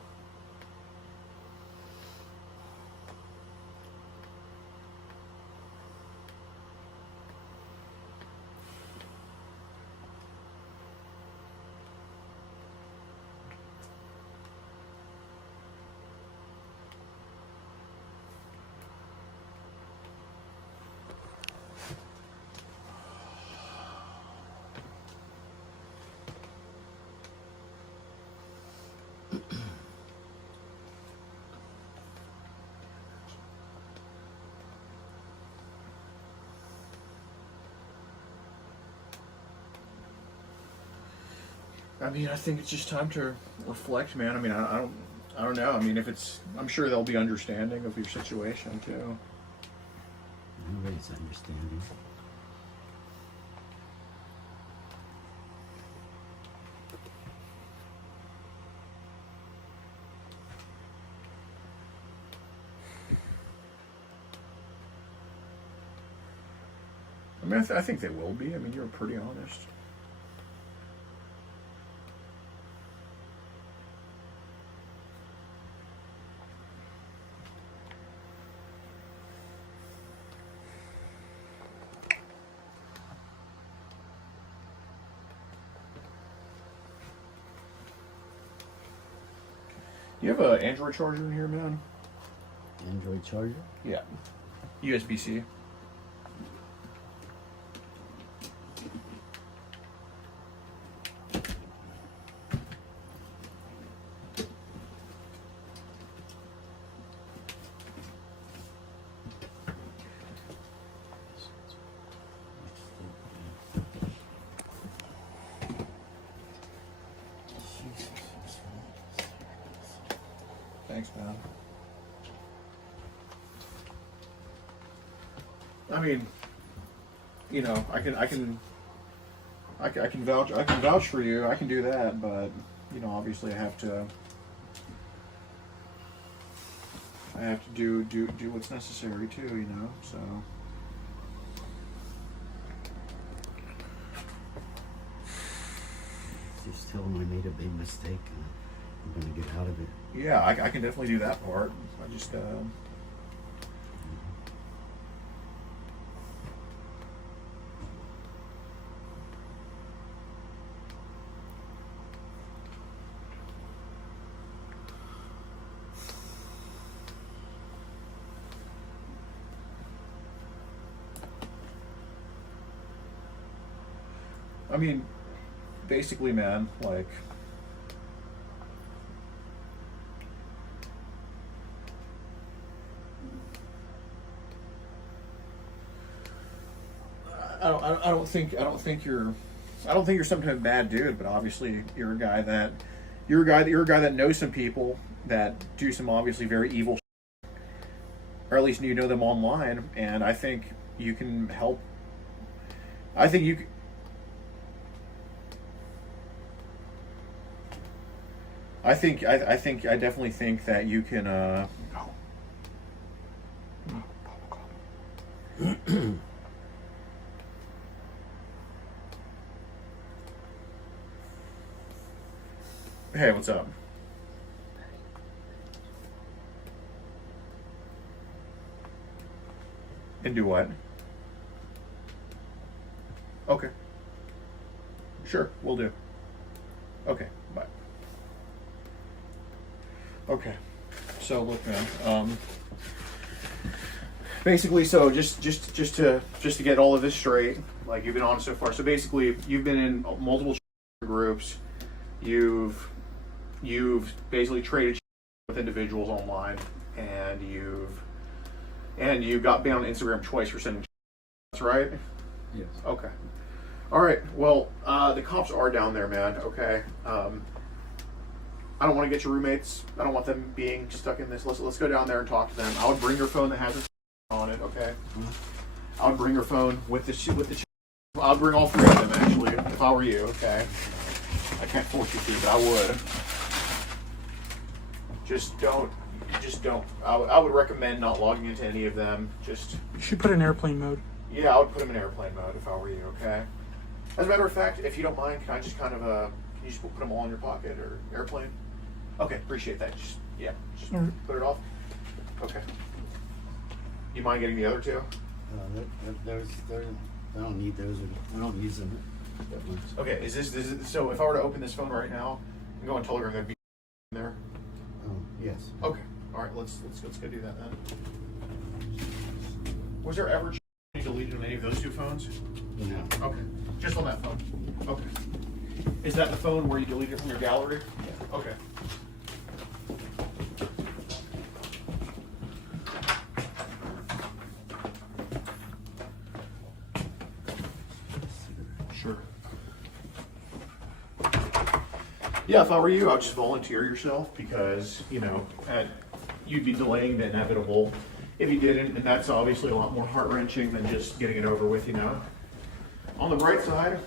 I mean, I think it's just time to reflect, man. I mean, I don't know. I mean, if it's, I'm sure they'll be understanding of your situation too. Nobody's understanding. I mean, I think they will be. I mean, you're pretty honest. Do you have an Android charger in here, man? Android charger? Yeah. USB-C. Thanks, man. I mean, you know, I can vouch for you. I can do that, but you know, obviously, I have to do what's necessary too. You know, so. Just tell him I made a big mistake and I'm gonna get out of it. Yeah, I can definitely do that part. I just I mean, basically, man, like, I don't think you're some kind of bad dude, but obviously you're a guy that knows some people that do some obviously very evil shit, or at least you know them online, and I think you can help. I definitely think that you can Hey, what's up? And do what? Okay. Sure, we'll do. Okay, bye. Okay. So look, man. Basically, so just to get all of this straight, Like, you've been on so far. So basically, you've been in multiple groups. You've basically traded with individuals online, and you've got banned on Instagram twice for sending. That's right. Yes. Okay. All right. Well, the cops are down there, man. Okay. I don't want to get your roommates. I don't want them being stuck in this. Let's go down there and talk to them. I would bring your phone that has a on it. Okay. I would bring your phone with the. I would bring all three of them actually, if I were you. Okay. I can't force you to, but I would. Just don't. I would recommend not logging into any of them. Just. You should put in airplane mode. Yeah, I would put them in airplane mode if I were you. Okay. As a matter of fact, if you don't mind, can I just kind of can you just put them all in your pocket or airplane? Okay, appreciate that. Just put it off. Okay. You mind getting the other two? I don't need those. I don't use them. Okay. Is this so? If I were to open this phone right now and go on Telegram, there'd be in there. Oh, yes. Okay. All right. Let's go do that then. Was there ever you deleted on any of those two phones? No. Okay. Just on that phone. Okay. Is that the phone where you deleted it from your gallery? Yeah. Okay. Sure. Yeah, if I were you, I would just volunteer yourself because, you'd be delaying the inevitable if you didn't, and that's obviously a lot more heart-wrenching than just getting it over with, On the bright side,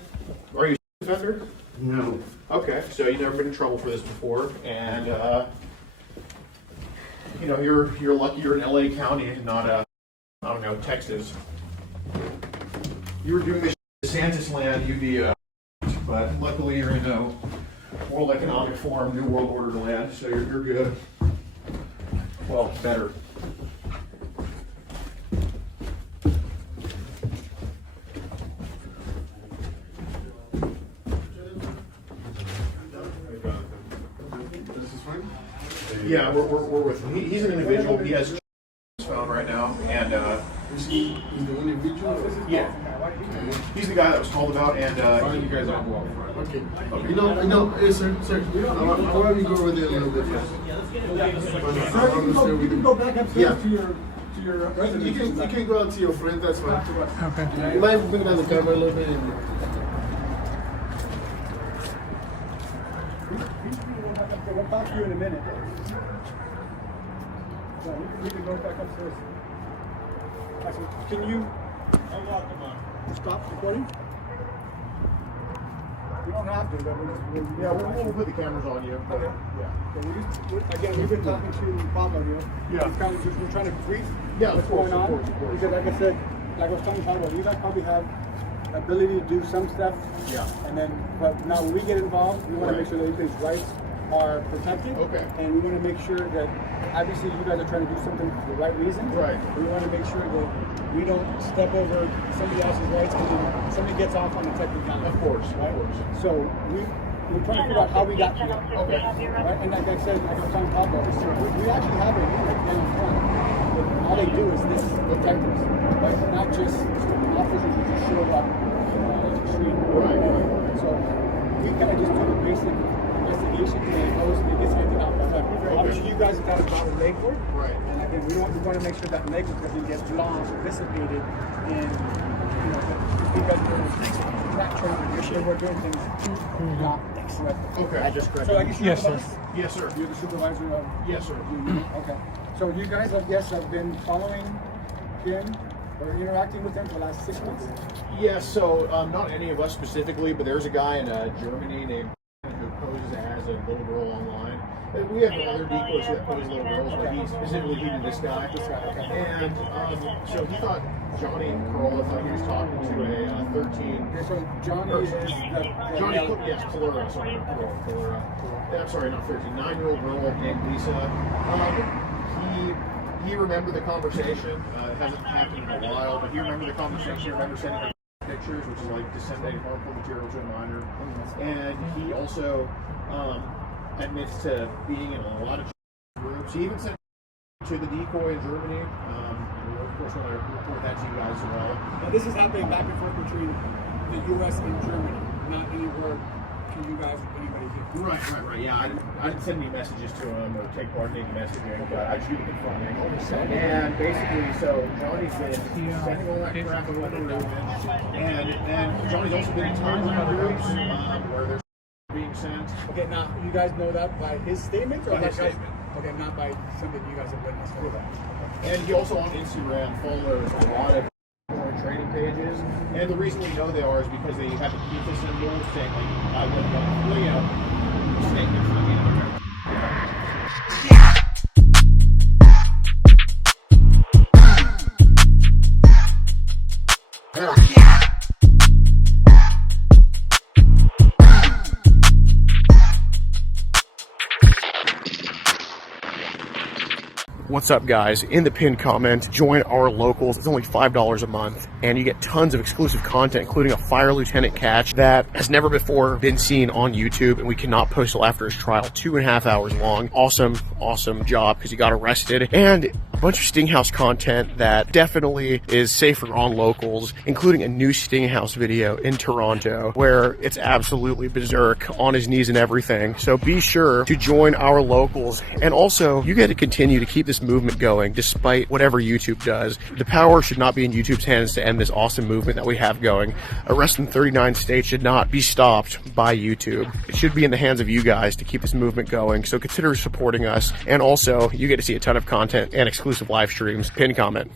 are you a offender? No. Okay, so you've never been in trouble for this before, and you're lucky you're in LA County and not I don't know, Texas. You were doing this in DeSantis land, you'd be but luckily you're in a World Economic Forum, New World Order land, so you're good. Well, better. Yeah, we're with him. He's an individual. He has his phone right now, and He's the individual? yeah, he's the guy that was called about. And You guys all go out front. Okay. okay. Hey, sir. Why don't we go over there a little bit first? You can go back upstairs to your residence. You can go out to your friend, that's fine. Okay. You might bring down the camera a little bit. We'll talk to you in a minute. So we can go back upstairs. Actually, can you stop recording? You don't have to, but We'll put the cameras on you. But, Okay. yeah. Again, we've been talking to Pablo here. Yeah. We're trying to brief Yeah, what's of course, going on. of course. Because like I said, like I was telling Pablo, you guys probably have ability to do some stuff. Yeah. And then, but now when we get involved, we want to Right. make sure that everybody's rights are protected. Okay. And we want to make sure that, obviously, you guys are trying to do something for the right reasons. Right. We want to make sure that we don't step over somebody else's rights and then somebody gets off on a technicality. Of course, Right? of course. So we're trying to figure out how we got here. Okay. Right? And like I said, like I was telling Pablo, we actually have a unit in front. But all they do is this, detectives. Right? Not just officers who just show up on the street. Right. So we kind of just do the basic investigation and then goes and gets handed out. But obviously you guys have got a lot of legwork. Right. And again, we want to make sure that legwork doesn't get lost or dissipated in, because we're not trying to make sure we're doing things not correctly. Okay. I just corrected. So I guess you Yes, sir. Yes, sir. You're the supervisor of. Yes, sir. Okay. So you guys, I guess, have been following him or interacting with him for the last 6 months? Yeah, so not any of us specifically, but there's a guy in Germany named who poses as a little girl online. We have other decoys that pose little girls, but he specifically did this guy. And so he thought Johnny Corolla thought he was talking to a 13. Okay, so Johnny is the Johnny, yes, Calora, sorry, Calora. I'm sorry, not 13. 9-year-old girl named Lisa. He remembered the conversation. It hasn't happened in a while, but he remembered the conversation. He remember sending her pictures, which is like disseminating harmful material to a minor. And he also admits to being in a lot of groups. He even sent to the decoy in Germany. course, want to report that to you guys as well. Now, this is happening back and forth between the U.S. and Germany, not anywhere to you guys or anybody here. Right. Yeah, I didn't send any messages to him or take part in any messaging, but I just confirmed it. And basically, so Johnny's been sending all that crap over the room, and then Johnny's also been in tons of other groups where there's being sent. Okay, now you guys know that by his statement, or By his guys- statement. Okay, not by something you guys have witnessed. And he also on Instagram follows a lot of foreign trading pages. And the reason we know they are is because they have a FIFA symbol saying, like, I would want statement from the other. What's up, guys? In the pinned comment, join our locals. It's only $5 a month, and you get tons of exclusive content, including a fire lieutenant catch that has never before been seen on YouTube, and we cannot post till after his trial, 2.5 hours long. Awesome job, because he got arrested, and a bunch of Stinghouse content that definitely is safer on locals, including a new Stinghouse video in Toronto, where it's absolutely berserk, on his knees and everything. So be sure to join our locals, and also, you get to continue to keep this movement going despite whatever YouTube does. The power should not be in YouTube's hands to end this awesome movement that we have going. Arrest in 39 states should not be stopped by YouTube. It should be in the hands of you guys to keep this movement going, so consider supporting us. And also, you get to see a ton of content and exclusive live streams. Pin comment.